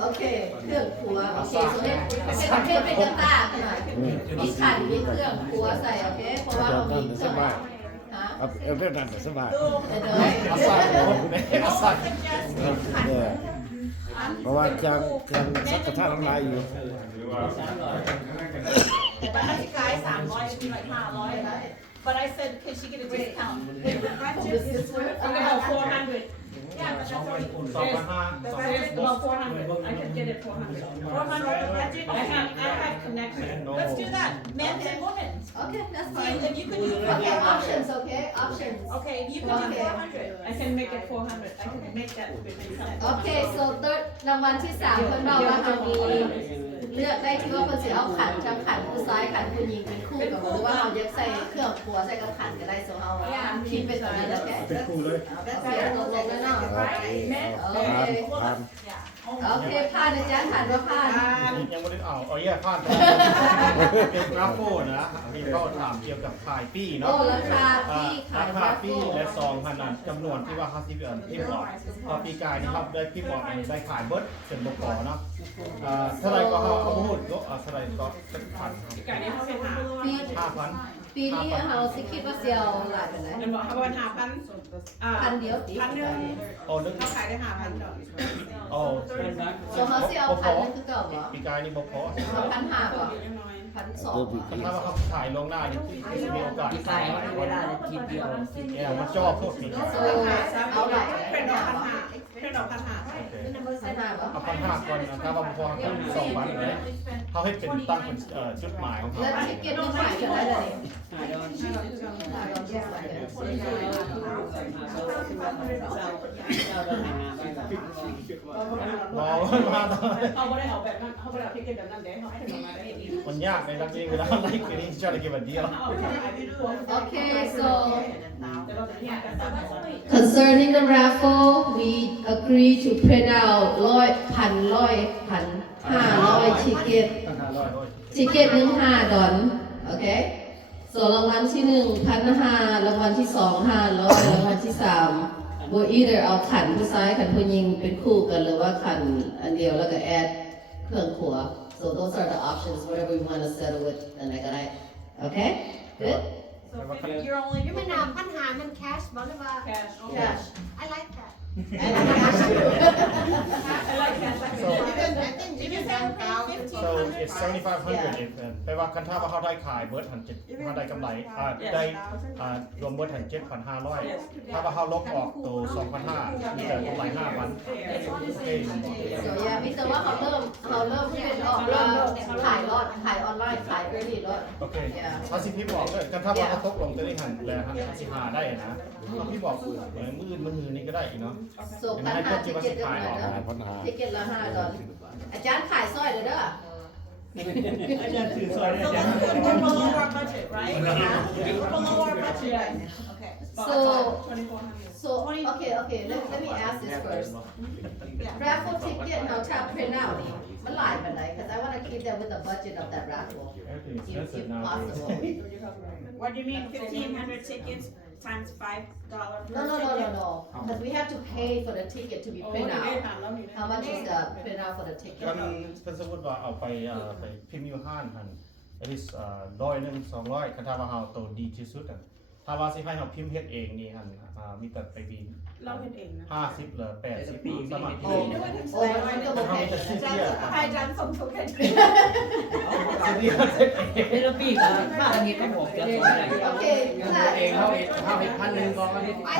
โอเคเครื่องครัวโอเคsoเนี่ยเป็นกระตากหน่อยมีขันมีเครื่องครัวใส่โอเคเพราะว่าเรามีเครื่องเอาเรื่องนั้นสบาย อาซาอาซา เพราะว่ายังสักกระทะน้ำลายอยู่ But that's guy 300 be like 500, right? But I said, can she get a discount? I'm about 400. Yeah, but that's already There's about 400. I can get it 400. 400 budget. I have connection. Let's do that. Men and women. Okay, that's See fine. if you could do Okay, options, okay? Options. Okay, you could do 400. I can make it 400. I can make that with myself. Okay, so third รางวัลที่ 3 เพิ่นบอกว่าเฮามีเลือกได้ที่ว่าเพิ่นสิเอาขันทั้งขันผู้ชายขันผู้หญิงเป็นคู่กับหรือว่าเฮาอยากใส่เครื่องครัวใส่กับขันก็ได้ so เฮาคิดเป็นตัวนั้นแล้วแกเป็นคู่เลยเสียตกลงแล้วเนาะ โอเค โอเคผ่านอาจารย์ผ่านว่าผ่าน ยังไม่ได้เอาแยกผ่านเป็นกราฟโฟนะมีก็ถามเกี่ยวกับขายปี้เนาะ โอ้ราคาปี้ขาย ราคาปี้และซองขนาดจำนวนที่ว่าเขาที่พิมพ์บอกพอปีกายนี่ครับได้พิมพ์บอกได้ขายเบิร์ดเสร็จบกเนาะเท่าไรก็เขาพูดก็เท่าไรก็เป็นพัน การนี้เขาเป็นหา ปี 5,000 ปีนี้เฮาสิคิดว่าเสียวหลายปานใด มันบอกเขาว่า5,000 พันเดียวติ โอ้นึก เขาขายได้5,000ดอก โอ้ so เฮาสิเอาพันนึงคือเก่าบ่ ปีกายนี่บก เอาพันห้าบ่พันสอง ถ้าว่าเขาขายลงหน้านี่จะมีโอกาส ที่ใส่มันเวลาทีเดียว เนี่ยมันจ่อพวกนี้ so เอาหลาย เป็นดอกพันหา เพิ่นเอา1,500 เอา1,500ก่อนถ้าว่าบ่พอก็2บัตรเลยเฮาให้เป็นตั้งเป็นจุดหมายของเขา แล้วทิเก็ตนี่ขายกันได้เลย รอมา เขาบ่ได้เอาแบบนั้นเขาบ่ได้เอาทิเก็ตแบบนั้นเด้เขาให้ทำมาได้ดี มันยากในรักจริงเวลาไลฟ์นี่จะได้เก็บบัตรเดียว Okay, so แต่เราจะแยกกันตามแบบนั้น concerning the raffle, we agree to print out 500 ticket. Ticket หนึ่ง$5 okay? So รางวัลที่1 1,500 รางวัลที่2 500 รางวัลที่3 we'll either เอาขันผู้ชายขันผู้หญิงเป็นคู่กันหรือว่าขันอันเดียวแล้วก็ add เครื่องครัว So those are the options whatever you want to settle with the next night. Okay? Good? You're only ไม่นานปัญหามัน cash บ่หรือว่า cash Cash. I like that I like cash too. I like cash even So it's 7,500 if แปลว่าคันถ้าว่าเฮาได้ขายเบิดหัน7เฮาได้กำไรได้รวมเบิดหัน 7,500 ถ้าว่าเฮาลบออกตัว 2,500 มีแต่กำไร 5,000 โอเค So yeah มีแต่ว่าเขาเริ่มเป็นออกว่าขายรอดขายออนไลน์ขายเออร์ลี่รอด โอเคถ้าสิพี่บอกเลยกันถ้าว่าเขาตกลงจะได้หันแล้วหันสิหาได้นะพี่บอกมื้อนี้ก็ได้อีกเนาะ So ปัญหาทิเก็ตเดือนไหนทิเก็ตละ$5อาจารย์ขายซอยเด้อ อาจารย์ถือซอยได้ So จ้ะ we're below our budget, right? We're below our budget. Okay. So okay let me ask this first raffle ticket เฮาถ้า print out นี่มันหลายปานใด cuz I want to keep that with the budget of that raffle if possible What do you mean 1,500 tickets times $5 per No because we have to pay for the ticket to be print out how much is the print out for the กัน ticket เป็นสมมุติว่าเอาไปพิมพ์อยู่ห้านหัน at least 100 200คันถ้าว่าเฮาตัวดีที่สุดถ้าว่าสิให้เฮาพิมพ์เฮ็ดเองนี่หันมีแต่ไปบิน เราเฮ็ดเองนะ 50หรือ80สมัคร โอ้มันก็บ่แพง ให้อาจารย์ส่งทุกให้ เฮโลปีก็มาอันนี้ก็บอกเกือบ2ได้ โอเค เองเฮาเฮ็ด1,000ก่อน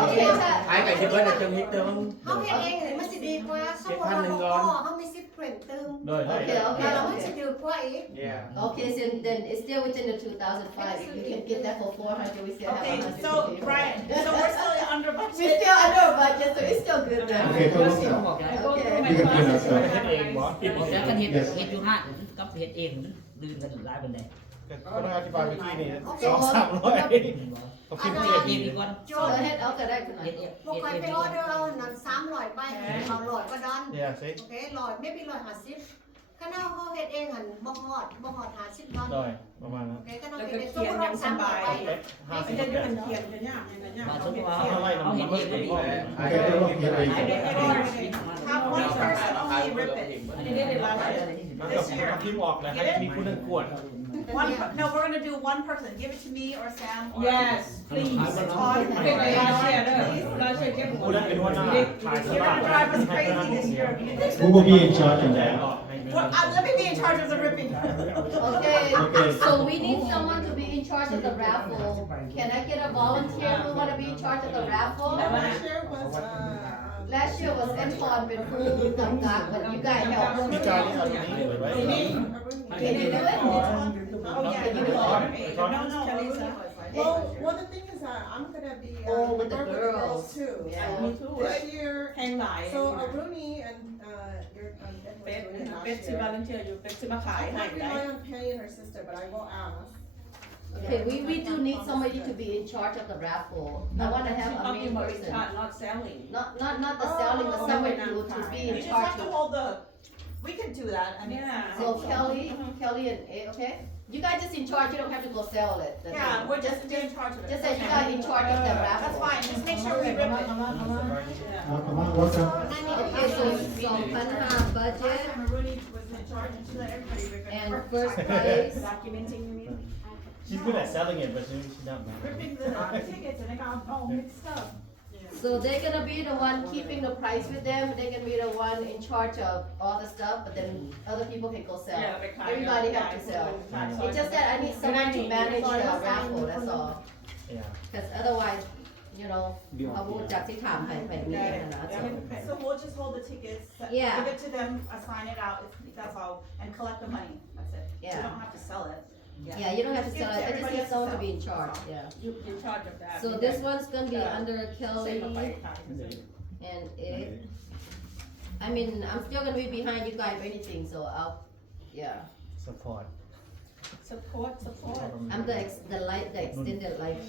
โอเคค่ะ ขายไก่สิเบิดจะมีเติม เฮาเฮ็ดเองมันสิดีกว่าสมมุติว่าเฮามีสิทธิ์ print ตึม ได้ แล้วมันสิดีกว่าอีก Okay, so then it's still within the 2,005. If you can get that for 400, we still have Okay, 150. so right, so we're still under budget. We're still under budget, so it's still good now. Okay, total stop. Okay. You can print out stuff. เฮ็ดเองบ่ บอกแล้วกันเฮ็ดอยู่ห้านกับเฮ็ดเองดื่มกันหลายปานใด ก็ต้องอธิบายเมื่อกี้นี่2-300ก็พิมพ์ เฮ็ด เอ เอง งดีก่อน Go ahead, I'll get that เฮ็ด tonight. เอง บ่ค่อยไปออเดอร์เอานั่น300ไปเอา100ก็ดอน Yeah, see? โอเค100 maybe 150คันเฮาเฮ็ดเองหั่นบ่ฮอด50ดอน ได้ประมาณนั้น โอเคก็ แล้ว เฮ็ ก็ ด เขียนยังสบาย 50 จะอยู่อันเขียนจะยากยังไงยาก มาส เขา มมุ เฮ็ ติ ด ว่า เอง เฮาเฮ็ดเองก็ดี Okay, total get ready. Have one person only rip it. อันนี้ได้หลาย มันก็พิมพ์ออกแล้วให้มีผู้นึงกวด No, we're gonna do one person. Give it to me or Sam. Or Yes, please. Todd. เป็นลาเชียเด้อลาเชียเก็บหม ผู้ ด นั้นเป็นหัวหน้าขายส You're ลาก gonna drive us crazy this year. Who will be in charge of that? Well, let me be in charge of the ripping. Okay, so we need someone to be in charge of the raffle. Can I get a volunteer who want to be in charge of the raffle? Last year was Anton been who but you guys help. มีการนี้เอาตรงนี้เลยไว้ Can you do it? Oh yeah, you do it. No, Kelly's. Well, the thing is I'm gonna be Oh, with the work girls. too. Yeah. Me too. This year, แข่งหลาย so Aruni and your เป็ดที่ volunteer อยู่เป็ดที่มาขาย I ให้ can't ได้ rely on Penny and her sister, but I will ask. Okay, we do need somebody to be in charge of the raffle. I want to have a main person. Not selling. Not the selling, but somebody to be You in just charge have to of. hold the. We can do that. I mean, Yeah. So Kelly and A, okay? You guys just in charge. You don't have to go sell it. The yeah, thing. we're just in charge of it. Just say you guys in charge of the raffle. That's fine. Just make sure we rip it. Come on, welcome. Okay, so 2,500 budget Rooney was in charge and she let everybody rip it. and first prize. Documenting, you mean? She's good at selling it, but she don't know. Ripping the tickets and it got all mixed up. So they're gonna be the one keeping the price with them. They're gonna be the one in charge of all the stuff, but then other people can go sell. Everybody have to sell. It's just that I need someone to manage the raffle. That's all. Yeah. Because otherwise, you know เขาบ่รู้จักสิถามไปนี่นะ So we'll just hold the tickets, Yeah. give it to them, assign it out, that's all, and collect the money. That's it. Yeah. You don't have to sell it. Yeah, you don't have to sell it. I just need someone to be in charge. Yeah. You in charge of that So this one's going to be under Kelly เซ็นออกไป and it. I mean, I'm still going to be behind you guys or anything, so I'll, yeah. support support I'm the extended life.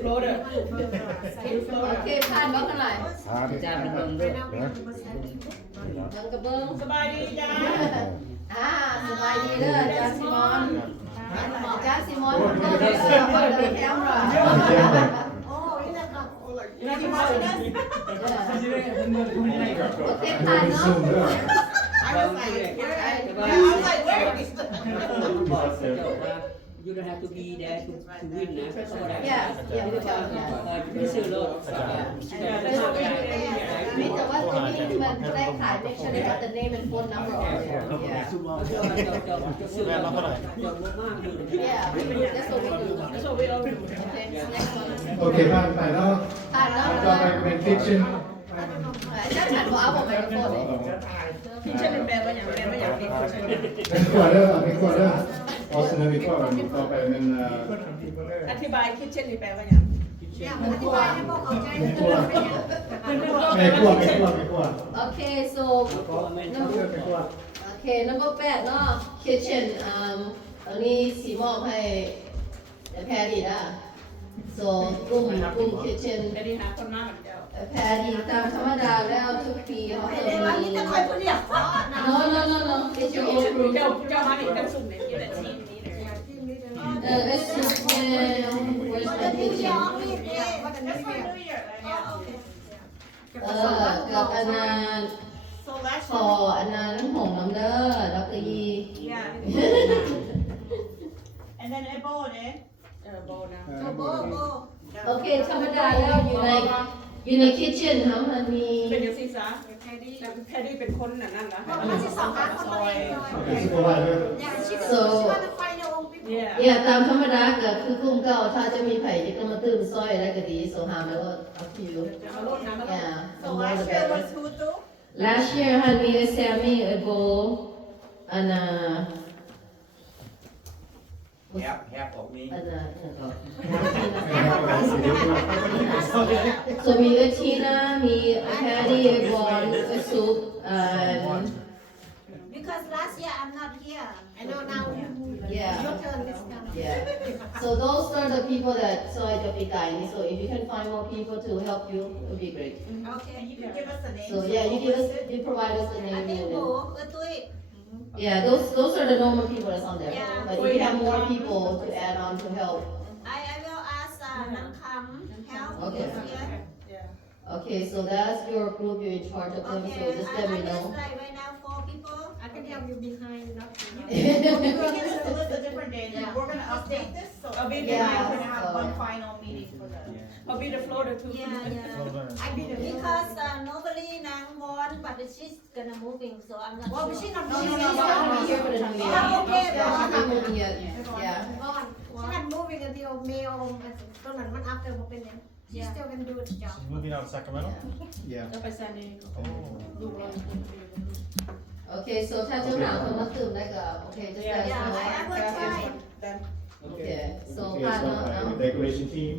floater Okay, ผ่านบ่กันหน่อย ผ่าน จานมันเบิ่งด้วย เบิ่งกระเบิ่ง สบายดีจ้า สบายดีเด้อจ้าซิมอนจ้าซิมอนเปิดเปิดแคมรา โอ้ยนะครับ You know the mountains? Okay, ผ่านเนาะ I was like, Yeah, I was like, where is the You don't have to be there to win นะเขาบ่ได้ Yeah, yeah, we tell them. ไม่ซื้อรถ มีแต่ว่าตัวนี้มันได้ขาย make sure they have the name and phone number on there. Yeah. ซื้อรถมากอยู่ Yeah, that's what we do. That's what we all do. Okay, next one. โอเคผ่านไปแล้ว ผ่านแล้ว ต่อไปเป็น kitchen จะผ่านว่าเอาผมไปโฟน Kitchen แปลว่าอย่างแปลว่าอย่างนี้ เป็นครัวเด้อเป็นครัวเด้อออสเตรเลียครัวต่อไปเป็น อธิบาย kitchen นี่แปลว่าอย่าง เนี่ยมันอธิบายให้พวกเข้าใจมันเป็นยัง แม่ครัวแม่ครัวแม่ครัว Okay, so okay, number 8เนาะ kitchen อันนี้สีมอบให้แพรดีนะ so กลุ่ม kitchen ไม่ได้หาคนมากับเจ้า แพรดีตามธรรมดาแล้วทุกปีเขาจะ แต่ว่ามี มี แต่คอยผู้เดียว No, it's your own group. เจ้ามาอีกทั้งสุ่มเนี่ยที่แต่ทีมนี้เนี่ย Let's just where's ว่า my จะมีเดียว kitchen? มีเนี่ยว่าจะมี That's for เดียว New Year. กับอันนั้น So last ขออันนั้นหงน้ำเด้อดอกอี yeah. And then Ebola, โบนะ โบโบ โอเคธรรมดาแล้วอยู่ใน kitchen เขามันมี เป็นยังซีซ่า แค่นี้ แพดดี้เป็นคนนั่นนะ มันจะสองอันเข้าไปเลย เป็นซุปเปอร์ไวเดอร์ อย่างชิคกี้พายไฟในองค์ปิ๊บ อย่าตามธรรมดาก็คือกลุ่มเก่าถ้าจะมีไผที่ก็มาตื่นซอยแล้วก็ดีโซหามาแล้วเอาคิว มาลดนะมาลด Yeah, So the more last the year better. was who too? Last year had me and Sammy a goal and แฮปออกนี้ so มีa Tina มี a Patty a Bon a Soup and Because last year I'm not here. I know now. Yeah. Your turn this time. yeah so those are the people that soy the big guy so if you can find more people to help you it would be great Okay, and you can give us the name. so yeah you provide us the I name think and Bo, then Tui. yeah those are the normal people that's on there Yeah. but if you have more people to add on to help I will ask Nam Kam help Okay. this year. okay so that's your group you're in charge of them so Okay, just I let me know just like right now 4 people. I can help you behind. Not You can give us a list of different days. Yeah. We're gonna update this, so I'll be we're behind. gonna have So- one final meeting for the. I'll be the floater too. Yeah, yeah. I be the because normally Nang want, but she's gonna moving, so I'm not Well, sure. she's not no moving. she's not gonna be here for the new year Oh, okay, yeah she's not moving yet yeah Gone. She's not moving until May or ตอนนั้นมัน after บ่เป็นหยัง She still can do the job. She's moving out of Sacramento? yeah จะไปซานเอง ลูกเรา okay so ถ้าเจ้าหนาวเขามาตื่นได้ก็ okay just let us Yeah, know I will try. okay so okay ผ่าน so เนาะ the decoration team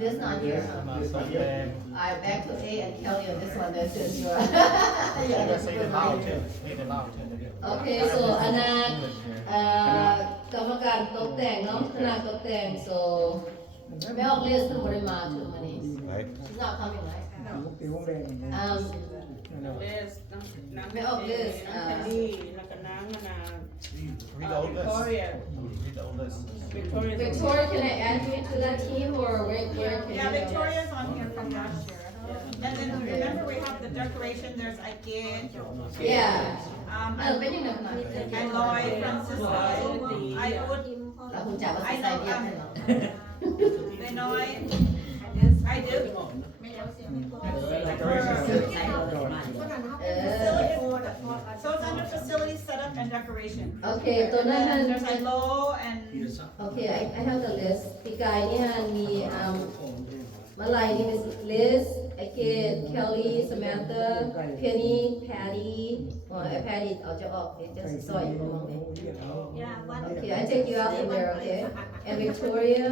Liz not here huh? Liz not here I back to A and Kelly on this one then since you're Yeah, let's say it loud too. Say it loud too. okay so อันนั้นกรรมการตกแต่งเนาะคณะตกแต่ง so ไม่ออก Liz คือบ่ได้มาถึงวันนี้ Right. she's not coming right เลสน้ำ ไม่ออก Liz น้ำแพนดี้แล้วก็น้ำมะนาว Read the old list. Victoria Read the old list. Victoria Victoria can I add you into that team or where can Yeah, you Victoria's on here from last year. And then remember we have the decoration, there's Ike, yeah เป็นยังไงมา and Lloyd, Francisco, I would, เราคงจับว่าใส่เดียวให้เรา Benoy, I do. Facility. So it's under facility setup and decoration. decoration. Okay ตัวนั้น And then there's like low and Okay, I have the list. ปีกายเนี่ยมีมาลายนี่มี Liz, Akid, Kelly, Samantha, Penny, Patty. Patty เอาจะออกเดี๋ยวจะซอยอยู่ประมาณนี้ Yeah, one. Okay, I take you out from there, okay? And Victoria,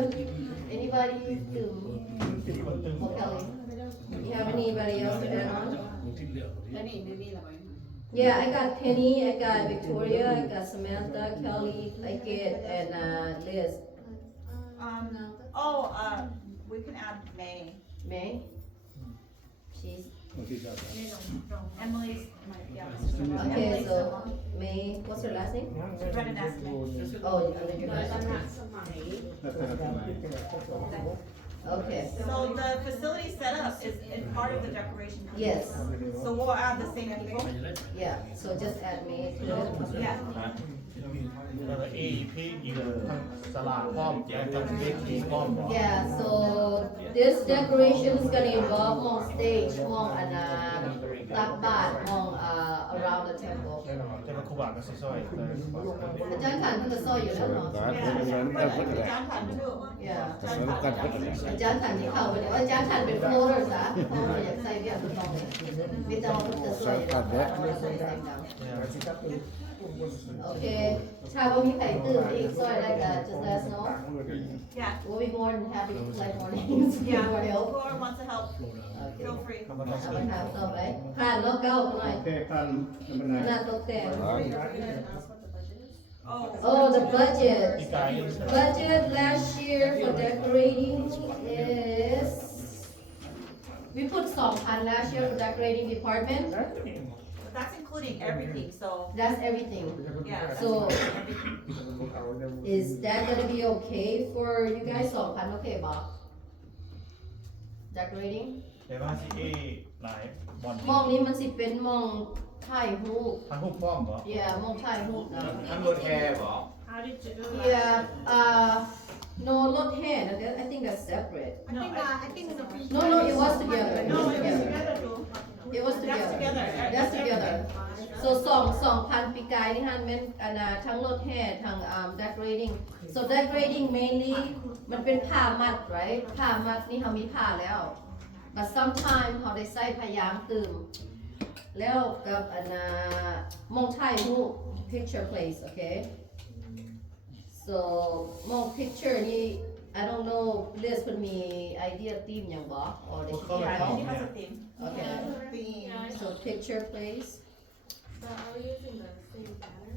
anybody to for Kelly? You have anybody else to add on? แล้วนี่ละไป Yeah, I got Penny, I got Victoria, I got Samantha, Kelly, Akid, and Liz. We can add May. May? She's Emily's okay. So May, what's her last name? Brennan asked May. Oh, under your last name. Okay. So the facility setup is part of the decoration. Yes. So we'll add the same people. Yeah. So just add May to it. Yeah. แล้วก็ AEP อยู่ทั้งสลากพร้อมและทั้งเวทีพร้อมบ่ Yeah. So this decoration is gonna involve more stage, more takbat, more around the temple. แต่ว่าครูบาก็สิซอยแต่ อาจารย์ขันเพิ่งจะซอยอยู่แล้วเนาะ การเป็นสอนกันเพิ่นแหละ Yeah. สอนกันเพิ่นแหละ อาจารย์ขันที่เข้าไปเนี่ยอาจารย์ขันเป็นโฟลเดอร์ซะเพราะว่าอยากใส่เบี้ยตรงนี้ไม่ต้องเพิ่งจะซอยอยู่แล้วโอเคถ้าว่ามีใครตื่นอีกซอยอะไรก็ just let us know. Yeah. We'll be more than happy to play more names. Yeah. More help. Whoever wants to help, feel free. เอาไปถามต่อไปผ่านล็อกเก้าหน่อย โอเคท่านนำ หน้าตกแต่ง Oh. Oh, the budget. ปีกาย Budget last year for decorating is we put 2,000 last year for decorating department. But that's including everything, so That's everything. yeah. So is that gonna be okay for you guys? 2,000 okay บ่ Decorating? แต่ว่าสิหลายบอล มองนี้มันสิเป็นมองถ่ายรูป ทั้งรูปพร้อมบ่ Yeah มองถ่ายรูปนะ ทั้งรถแห่บ่ How did you do Yeah no รถแห่นะ I think that's separate. I think the No, it was together. No, it was together too. It was That's together. together. That's together. So 2,000ปีกายนี่ฮันแม่นทั้งรถแห่ทั้งdecorating. So decorating mainly มันเป็นผ้ามัด right ผ้ามัดนี่เฮามีผ้าแล้ว but sometimes เฮาได้ใส่พยางค์ตื่มแล้วกับมองถ่ายรูป picture place okay so มอง picture นี่ I don't know Liz เพิ่นมี idea theme หยังบ่ or they should Yeah, have he has a theme. okay so picture place So are we using the same banner?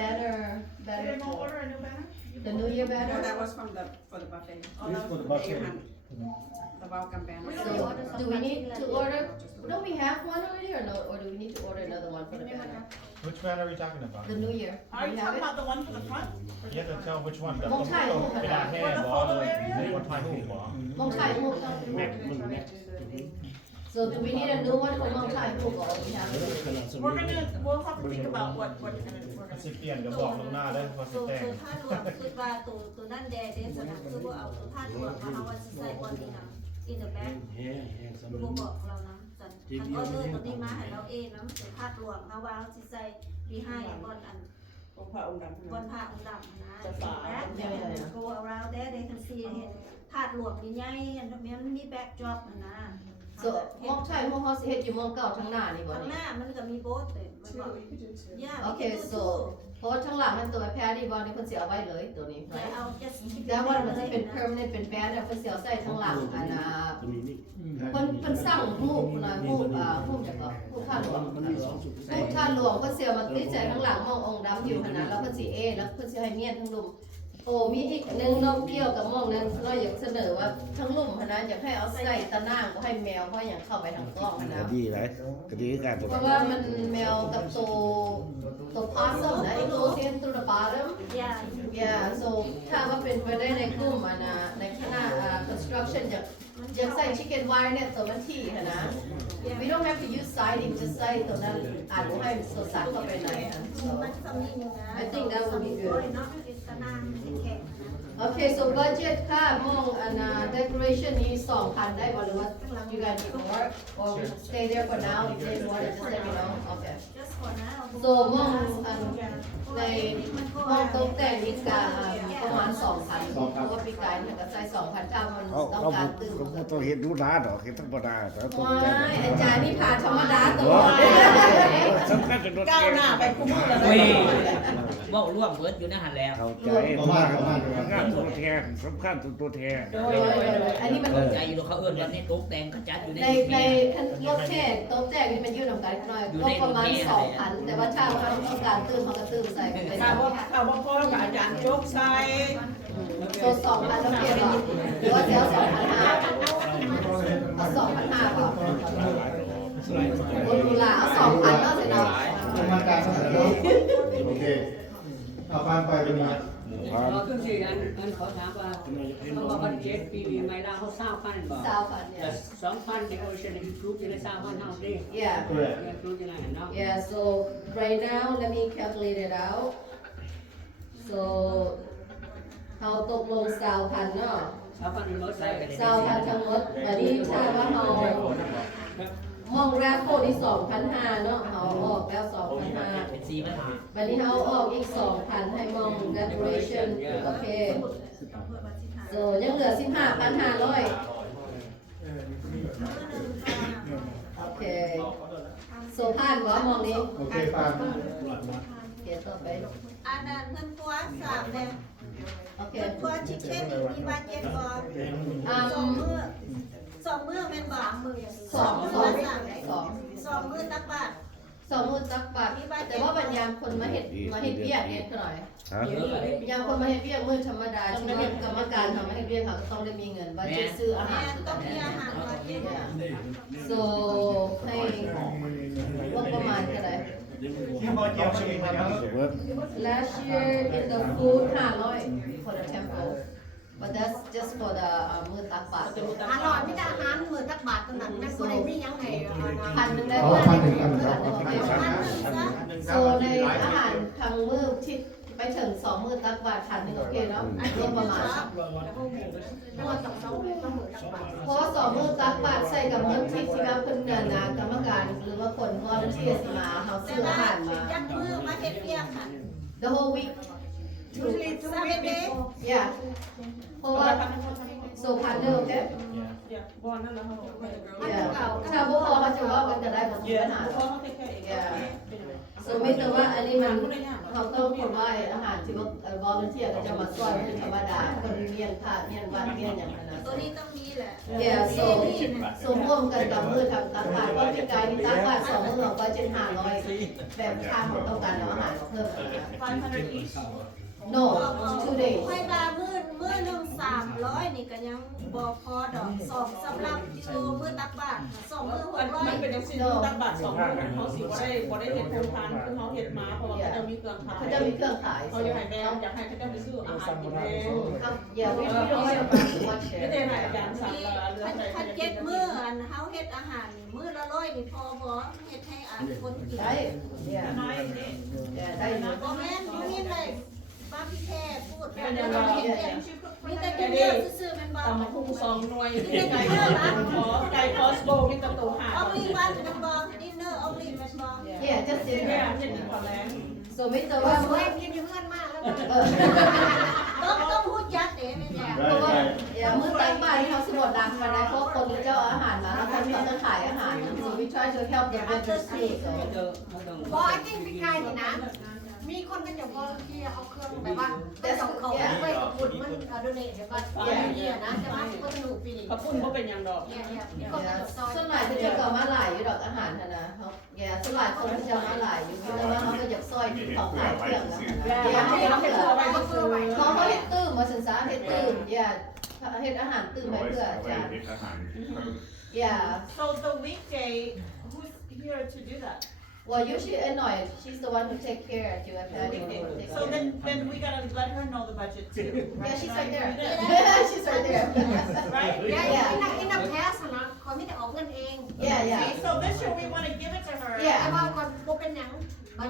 banner Did they order a new banner? the New Year banner No, that was for the buffet. Oh, that for was the buffet. The welcome banner. so do we need to order don't we have one already or no or do we need to order another one for the banner Which one are we talking about the New Year Are do you we have talking it about the one for the front? You have to tell which one มองถ่ายรูป เป็นอาแห่บ่หรือว่าถ่ายรูปบ่ มองถ่ายรูปต้อง so do we need a new one for มองถ่ายรูป or we have it We'll have to think about what we're มัน gonna สิเปลี่ยนก็บอกล่วงหน้าเด้อว่าสิ ตัว แต่ง ผ้าดวงคือว่าตัวนั่นแดเด้สนะคือว่าเอาตัวผ้าดวงมาเอาว่าสิใส่บอลนี่นะ in the back รู้บอกเรานะจันอันก็เลยตัวนี้มาให้เราเองนะตัวผ้าดวงเอาว่าเราสิใส่ behind บอลอัน องค์พระองค์ดำ บอลผ้าองค์ดำนะ back go around there they can see เห็นผ้าดวงใหญ่ๆอันนี้มันมี backdrop นะ so มองถ่ายรูปเฮาสิเฮ็ดอยู่มองเก่าทั้งหน้านี่บ่ ข้างห นี่ น้ามันก็มีโบ๊ทเลยมันบอก yeah Okay, so เพราะว่าทั้งหลังมันตัวแพรดีบอลนี่เพิ่นสิเอาไว้เลยตัวนี้ แต่ right เอา just แต่ว่ามันจะเป็น permanent เป็นแบรนด์เพิ่นสิเอาใส่ทั้งหลังเพิ่นสั่งรูปนะรูปรูปจังก็รูปท่านหลวงรูปท่านหลวงเพิ่นสิเอามาติดใส่ทั้งหลังมององค์ดำอยู่หั่นนะแล้วเพิ่นสิแล้วเพิ่นสิให้เมียนทั้งลุมโอ้มีอีกนึงนอกเกี่ยวกับมองนั้นเราอยากเสนอว่าทั้งลุ่มหั่นนะอยากให้เอาใส่ตะนางบ่ให้แมวเพราะอย่างเข้าไปทางกล้องหั่นนะ ดีหลายก็ดีคือกัน เพราะว่ามันแมวกับตัวพาสมนะ it goes in through the bottom yeah so ถ้าว่าเป็นไปได้ในกลุ่มในคณะconstruction อยากใส่ chicken wire net ตัวมันที่ค่ะนะ we don't have to use siding just ใส่ตัวนั้นอาจจะให้โซซัดเข้าไปในนั้น so I think that would be good okay so budget ค่ามองdecoration นี้ 2,000 ได้บ่หรือว่า you guys need more or stay there for now if there's more just let me know okay just ก่อนนะ โซมองในห้องตกแต่งนี่ก็ประมาณ 2,000 เพราะว่าปีกายมันก็ใส่ 2,000 เจ้ามัน เอา ต้อง เอา การ บ่ ตื่น บ่ต้องเฮ็ดดูดาดอกเฮ็ดธรรมดาแล้วตก ว้า ใจ ยอาจารย์นี่ผ่านธรรมดาตลอด สำคัญเป็นรถ ก้าวหน้าไปคู่มือแล้ว เว้ยเว้าร่วมเบิดอยู่ในหันแล้ว เข้าใจงานตัวแทนสำคัญตัวแทน โดยอันนี้มัน เข้าใจอยู่เขาเอิ้นว่านี่ตกแต่งกระจัดอยู่ใน ในรถแช่โต๊ะแจ้งนี่มันอยู่นำกันหน่อยก็ประมาณ 2,000 แต่ว่าถ้าเขาต้องการตื่นเขาก็ตื่นใส่เป็น ถ้าบ่พอกับอาจารย์โจกใส่ โซ 2,000 แล้วเปลี่ยนหรอหรือว่าจะเอา 2,500 เอา 2,500 ก่อนโอ้ดูล่ะเอา 2,000 แล้วสิเนาะ มาการเสนอแล้วโอเคเอาผ่านไปเป็นมา เราคือสิอันขอถามว่าเขาบอกว่า7ปีไม่ล่าเขา20,000บ่ 2,000 เนี่ย 2,000 negotiation improve อยู่ใน3,000เฮาดิ Yeah. improve อยู่ในเนาะ Yeah, so right now, let me calculate it out. So, เราตกลง2,000 เนาะ 2,000เป็นหมดใส่กัน 2,000 ทั้งหมดบัดนี้ถ้าว่าเรามองแรกโคที่ 2,500 เนาะเราออกแล้ว 2,500 เป็น4ปัญหา บัดนี้เราออกอีก 2,000 ให้มอง decoration โอเค so ยังเหลือ 15,500 โอเค so ผ่านบ่มองนี้ โอเคผ่าน เดี๋ยวต่อไป อันนั้นเงินตัวสามเนี่ย โอเค เงินตัวชิคเก้นมีบัตเจ็ตก่อน สองมื้อ สองมื้อเป็นบ่2 มื้อ สองมื้อตักบาท มื้อตักบาทแต่ว่าบัดยามคนมาเฮ็ดเวียกเฮ็ดหน่อย ฮะ ยามคนมาเฮ็ดเวียกมื้อธรรมดาที่ว่ากรรมการทำมาเฮ็ดเวียกเขาก็ต้องได้มีเงินบัดเจ็ตซื้ออาหาร ต้องมีอาหารบัตเจ็ต so ให้งบประมาณเท่าไหร่ Last year in the food 500 for the temple but that's just for the มื้อตักบาตร อาหารมีแต่อาหารมื้อตักบาทเท่านั้นไม่บ่ได้มีหยังให้ 1,000 ได้ เอา บ่ ผ่านถึงกันครับ so ในอาหารทั้งมื้อที่ไปถึง2มื้อตักบาตร1,000โอเคเนาะรวมประมาณเพราะว่า2มื้อตักบาตรใส่กับมื้อที่ว่าเพิ่นเงินนะกรรมการหรือว่าคนวอลันเทียร์สิมาเฮาซื้ออาหารมา จักมื้อมาเฮ็ดเวียกค่ะ the whole week usually 2 days yeah เพราะว่าso 1,000โอเค บ่นั่นแล้วเขา yeah ถ้าบ่พอเขาจะว่ากันก็ได้บ่มีปัญหา พอเขาเทคแคร์เอง yeah so ไม่แต่ว่าอันนี้มันเขาต้องคนว่าอาหารที่ว่าวอลันเทียร์ก็จะมาซอยเป็นธรรมดาคนเรียนพระเรียนวัดเรียนอย่างนั้นนะ ตัวนี้ต้องมีแหละ yeah so ร่วมกันกับมื้อทำตักบาตรก็มีกายมีตักบาตร2มื้อก็7,500แบบทางของต้องการเอาอาหารมาเพิ่มอีกนะ 500 each no 2 days ค่อยบามื้อนึง300นี่ก็ยังบ่พอดอก2สำหรับอยู่มื้อตักบาตร2มื้อ มันเป็น 600 จังซี่ตักบาตร2มื้อเขาสิบ่ได้เฮ็ดโครงการคือเขาเฮ็ดมาเพราะว่าเขาจะมีเครื่องขาย เขาจะมีเครื่องขาย เขาอยากให้แม่อยากให้เขาจะไปซื้ออาหารกินเอง อย่าไม่ต้องให้เราไปวัดเช ไม่ น ได้ให้อาจารย์สั่งเรื่องใด คันเก็ดมื้ออันเฮาเฮ็ดอาหารมื้อละ100นี่พอบ่เฮ็ดให้คนกิน ได้เนี่ยได้อยู่ บ่แม่นบ่มีเลยป้าพี่แค่พูดแบบนั้นเฮ็ดเองมีแต่เก็บเงินซื่อๆแม่นบ่ ตำมะพุง2หน่วยไก่ไก่คอสโบมีตะตู5 only one แม่นบ่ dinner only แม่นบ่ yeah just เฮ็ in ด there เฮ็ดพอแล้ว so ไม่ต้องว่า แม่กินอยู่เฮือนมากแล้วต้องฮู้จักเด้แม่น เพราะว่าอย่ามื้อตั้งบ้านเขาสมดดังมาได้เพราะคนที่เจ้าอาหารมาแล้วคนเขาจะขายอาหาร so we try to help the vendors too so บ่ไอ้จริงพี่กายนี่นะมีคนกันอยู่ก็ที่เอาเครื่องแบบว่าแต่ส่งเขาไปกับปุ่นมันโดเนทแบบว่าเนี่ยนะจะมาก็สนุกปีนี้ กระปุ้นบ่เป็นหยังดอก ส่วนหลายที่จะก็มาหลายอยู่ดอกอาหารนะเขาส่วนหลายคนที่จะมาหลายอยู่แต่ว่าเขาก็อยากซอยที่ของขายเครื่องนะเขาเฮ็ดตื้มมาศึกษาเฮ็ดตื้มเฮ็ดอาหารตื้มให้เพื่ออาจารย์ yeah So the weekday who's here to do that well usually Anoy she's the one who take care at you So then we gotta let her know the budget too. yeah she's right there she's right there Right? Yeah, in the past นะเขาไม่ได้ออกเงินเอง yeah So this year we want to give it to her. แต่ว่าคนบ่เป็นหยัง No.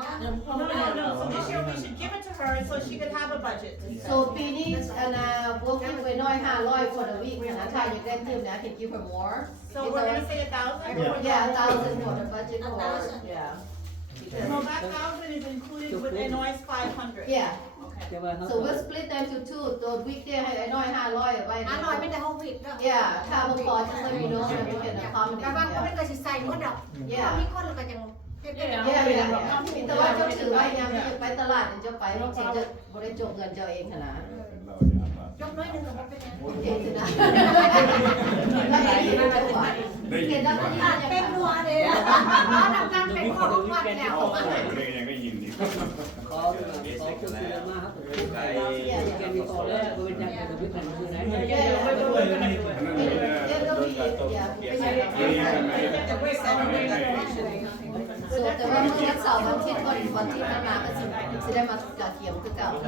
So this year we should give it to her so she could have a budget. so ปีนี้working ไว้น้อย500 for the week นะถ้าอยากได้เพิ่มนะ can give her more So we're gonna say 1,000. yeah 1,000 for the budget for yeah So that 1,000 is included with NOI's 500. Yeah. Okay. แต่ว่าเขา So we'll split them to two ตัว weekday ให้ไอ้น้อย500ไว้ 500ไม่ได้โฮวิดเด้อ Yeah ถ้าบ่พอจะไม่มีเนาะมันเป็นความ แต่ว่าก็ไม่เคยสิใส่หมดดอกถ้ามีคนแล้วก็จังเฮ็ดได้ แต่ว่าเจ้าถือไว้ยังไม่ไปตลาดเจ้าไปบางทีจะบ่ได้จกเงินเจ้าเองขนาด ยกน้อยนึงก็บ่เป็นหยัง โอเคสินะได้ยินจังหวะเห็นแล้วก็นี่ยัง เป็นหัวเด้อทำกันเป็นคนวัดแล้ว เลยยังได้ยินอีก ขอคุณเสือมาครับแกมีพอแล้วเป็นจังแต่วิธีมันคือไหน So แต่ว่าเมื่อวันเสาร์วันอาทิตย์วันที่ผ่านมาก็สิได้มาจัดเกี่ยวคือเก่าเด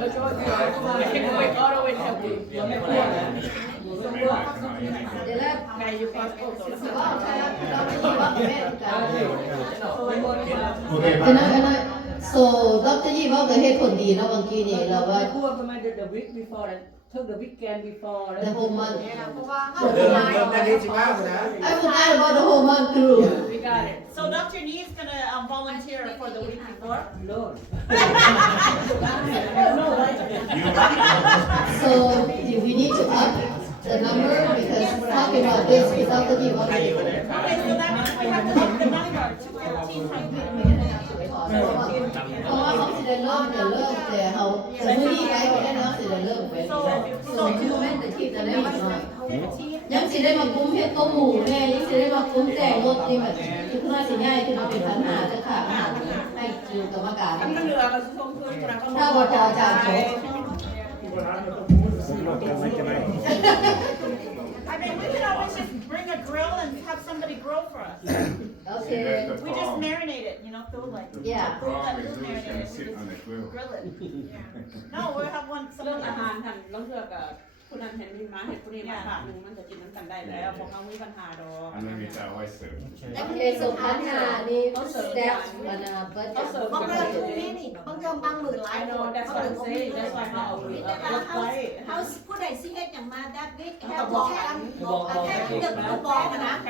ี๋ยวแล้วไงอยู่พาสปอร์ตว่าใช่แล้วเราไม่รู้ว่าแม่กัน โอเค So ดร.ยี่ว่าก็เหตุผลดีเนาะบางทีนี่เราว่า คู่ประมาณ the week before that took the weekend before the whole month เพราะว่าเฮา เริ่มได้ดีสิว่านะ I forgot about the whole month through we got it So Dr. Nee is going to volunteer for the week before. no So we need to up the number because talking about this without the give up Okay, so that means we have to up the number to 1,500. เพราะว่าเขาสิได้เริ่มแต่เขาสมมุตินี่ไปก็ได้เนาะสิได้เริ่มไป So คือแม่นแต่ที่จะได้มายังสิได้มากุ้มเฮ็ดต้มหมูแน่ยังสิได้มากุ้มแต่งรถนี่แบบคือน่าสิง่ายคือเป็นปัญหาจะค่ะให้อยู่กรรมการถ้าบ่จอจานจบ I mean, we could always just bring a grill and have somebody grill for us. Okay. We just marinate it, you know, throw like Yeah. throw that little marinade. We sit on the just grill. grill it. No, we'll have one เรื่อง somebody อาหารท่านต้องเลือกกับผู้นั้นเห็นมีมาเห็นผู้นี้มาถามนึงมันจะกินน้ำกันได้แล้วพวกเขามีปัญหาดอก อันนั้นมีแต่เอาไว้เสิร์ฟ Okay, so 1,500นี่ step มันbut บางเรื่องช่วงนี้นี่บางเรื่องบางมื้อหลาย I know that's what I'm saying that's why เขาเอา แต่ ล ว่า ด เฮา ไว้ เฮาผู้ใดสิเฮ็ดหยังมาดับวิกแค่บอกกันแค่ตึกบอกกันนะเ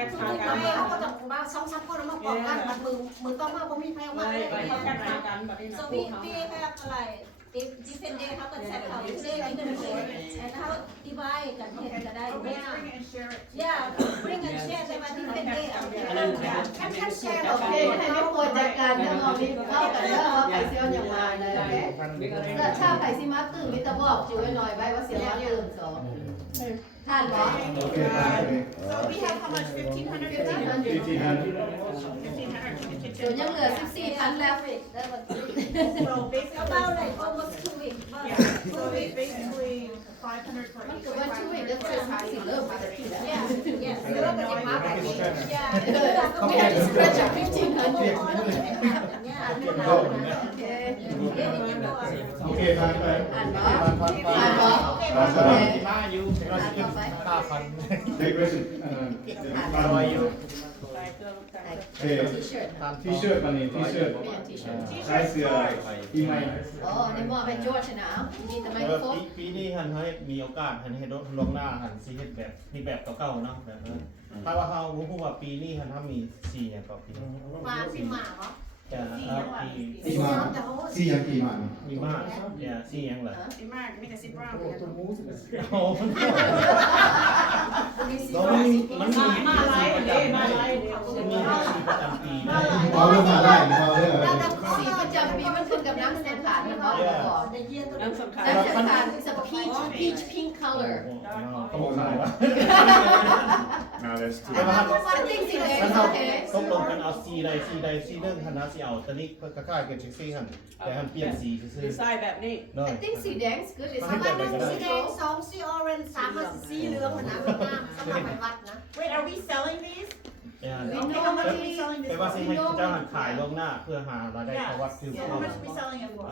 ขาก็ต้องว่า2-3คนมาบอกกันมันมือต้องมาบ่มีใครมา ไม่เขาแค่รายกันแบบนี้นะ So we have like if different day เขาก็ set up day like this and how divide กันเฮ็ดก็ได้ Always bring it and share it. Yeah bring and share แต่ว่า different day can share โอเคให้ไม่ควรจัดการทั้งหมดนี้เอากันเด้อว่าไปเสียอย่างมาเลยโอเคแต่ถ้าไปสิมาตื่นมีแต่บอกจิ๋วหน่อยไว้ว่าเสียมาตื่นสองท่านบอก โอเคครับ So we have how much? 1,500 for that? 1,500 1,500 for the เดี๋ยว kitchen. ยังเหลือ 14,000 แล้ว So basically, about like almost 2 weeks yeah. So it's basically 500 for มัน each. คือว่าช่วยเรื่องสิเริ่มมาจากที่แล้ว yeah yes เรื่องมันจะมาแบบนี้ yeah we have to stretch at 1,500 โอเคผ่านไป อ่านบอ ผ่าน อ่านบอ ผ่านไป มาอยู่เราสิค่าพัน Next question รออยู่ โอเคทีเชิร์ตวันนี้ทีเชิร์ตใช้เสื้อที่ไม่ อ๋อในมอเป็นจอร์จนะนี่ทำไมโค้ช ปีนี้หันให้มีโอกาสหันเฮ็ดรถลงหน้าหันสิเฮ็ดแบบมีแบบเก่าๆเนาะแบบนั้นถ้าว่าเฮารู้ว่าปีนี้หันถ้ามี4อย่างต่อปี มาสิมาเหรอ จะปี ปีมาสี่ยังปีมา มีมากอย่า4อย่างเหรอ Be mad, make a sit brown. โอ้มันมี มาไล่เด้มาไล่เด้ มีสีประจำปี พอเริ่มมาได้พอเริ่ม สีประจำปีมันขึ้นกับน้ำสังขารมันบอก The year น้ำสำคัญ น้ำสังขาร is a peach pink color เขาบอกอะไรวะ Now that's too แต่ว่า I think สีแดง ถ้า โอ เขา เค ตกลงกันเอาสีใดสีหนึ่งคณะสีเอาตอนนี้ก็กล้าเกินชิซี่หันแต่หันเปลี่ยนสีซื่อ ดีไซน์แบบนี้ ๆเนาะ I think สีแดง is good ประมาณ1สีแดง2สีออเรนจ์3สีเหลืองนะสำหรับไปวัดนะ Wait, are we selling these? เนี่ย Okay, how much are we selling แต่ this ว่า for? สิให้เจ้าหันขายล่วงหน้าเพื่อหารายได้เพราะว่าคือ So how much are we selling it for?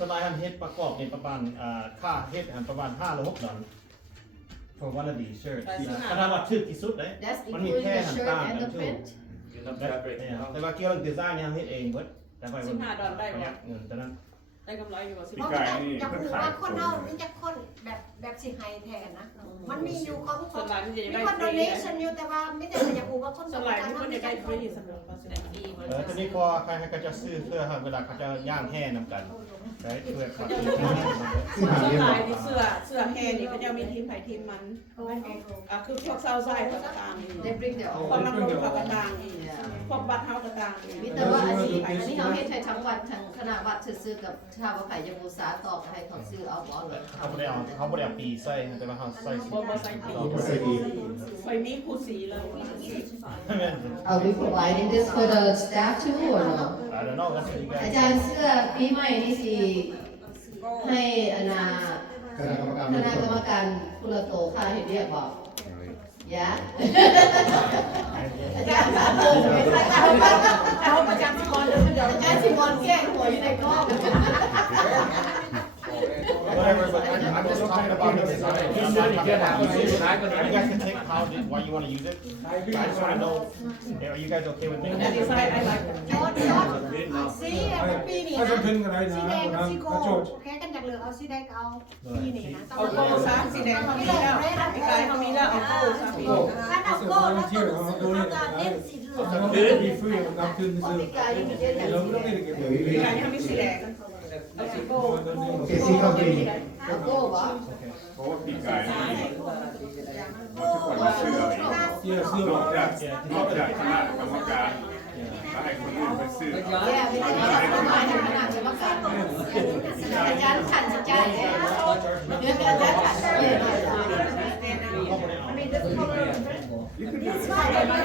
สมัยหันเฮ็ดประกอบในประมาณค่าเฮ็ดหันประมาณ5 หรือ 6 ดอลลาร์ for one of these shirts ถ้าว่าถูกที่สุดเลย That's มันมี including แค่ the หัน shirt ต่าง and กั the นถูก print แต่ว่าเกี่ยวกับดีไซน์เนี่ยเฮ็ดเองเบิดแต่ไป 15 ดอลลาร์ได้บ่ เงินตอนนั้น ได้กำไรอยู่ว่าสิ ปีกายนี่ อยาก เพิ่น รู้ ขาย ว่าคนเฮานี่จะคนแบบสิให้แทนนะ มันมีอยู่ของ ส่วนหลายที่จะ มี ได้ คน ฟ โด รี เนชั่นอยู่แต่ว่าไม่ได้อยากรู้ว่าคน ส่วนหลายที่คนจะได้ฟรีสำหรับว่าสิได้ฟรี ทีนี้พอใครก็จะซื้อเพื่อเวลาเขาจะย่างแห่นำกันได้เพื่อเขา ส่วนหลายนี่เสื้อแฮนี่เขาจะมีทีมไผทีมมันคือพวกซาวไซด์เขาก็ต่างนี่ They bring their พวก own นักลงเขาก็ต่างนี่พวกบัตรเฮาก็ต่างนี่ มีแต่ว่าอันนี้เฮาเฮ็ดให้ทั้งวัดทั้งคณะวัดซื้อๆกับถ้าว่าใครจะบูชาต่อก็ให้เขาซื้อเอาบ่เลย เขาบ่ได้เอาปีใส่แต่ว่าเขาใส่ บ่ใส่ปีไฟมีคู่สีเลย Are we providing this for the staff too or no? I don't know that's what you อา guys จารย์เสื้อปีใหม่นี่สิให้อนา คณะกรรมการ คณะกรรมการผู้ละโตค่าเฮ็ดเรียกบ่ยะอาจารย์เอาประจำสิมอนอาจารย์สิมอนแก้หัวอยู่ในกล้อง Whatever, but I'm just talking about the design. You guys can take why you want to use it. I just want to know, are you guys okay with making that design I like ยอดสีปีนี้นะสีแดงกับสีโกโอเคกันจากเหลือเอาสีแดงเอาปีนี้นะ เอาโก้ซะสีแดงเขามีแล้วปีกายเขามีแล้วเอาโก้ซะปี ถ้าเอาโก้แล้วก็รู้สึกว่าการเล่นสีเหลือง มีฟรีกับคืนซื้อเราไม่ต้องเล่นเกม ปีกายเขามีสีแดงเอาสีโก้ โอเคสีเข้าปี โก้บ่ เพราะว่าปีกายนี่ทุกคนเชื่อเลยนอกจากคณะกรรมการถ้าให้คนอื่นไปซื้อ แย่ไม่ได้ประมาณขนาดจะมากันอาจารย์ขันสิใจเองอาจารย์ขันเลย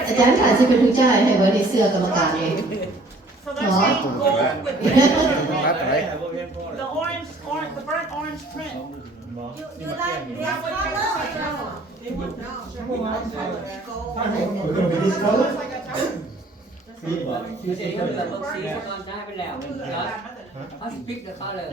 อาจารย์ขันสิเป็นผู้จ่ายให้เบิดเสื้อกรรมการเอง So they're saying gold with the orange, the burnt orange print. You like this color? They would know. ดิสเขา สีบ่สีก็เหลือเบิ่งสีก่อนได้ไปแล้วเอาสปิกกับเขาเลย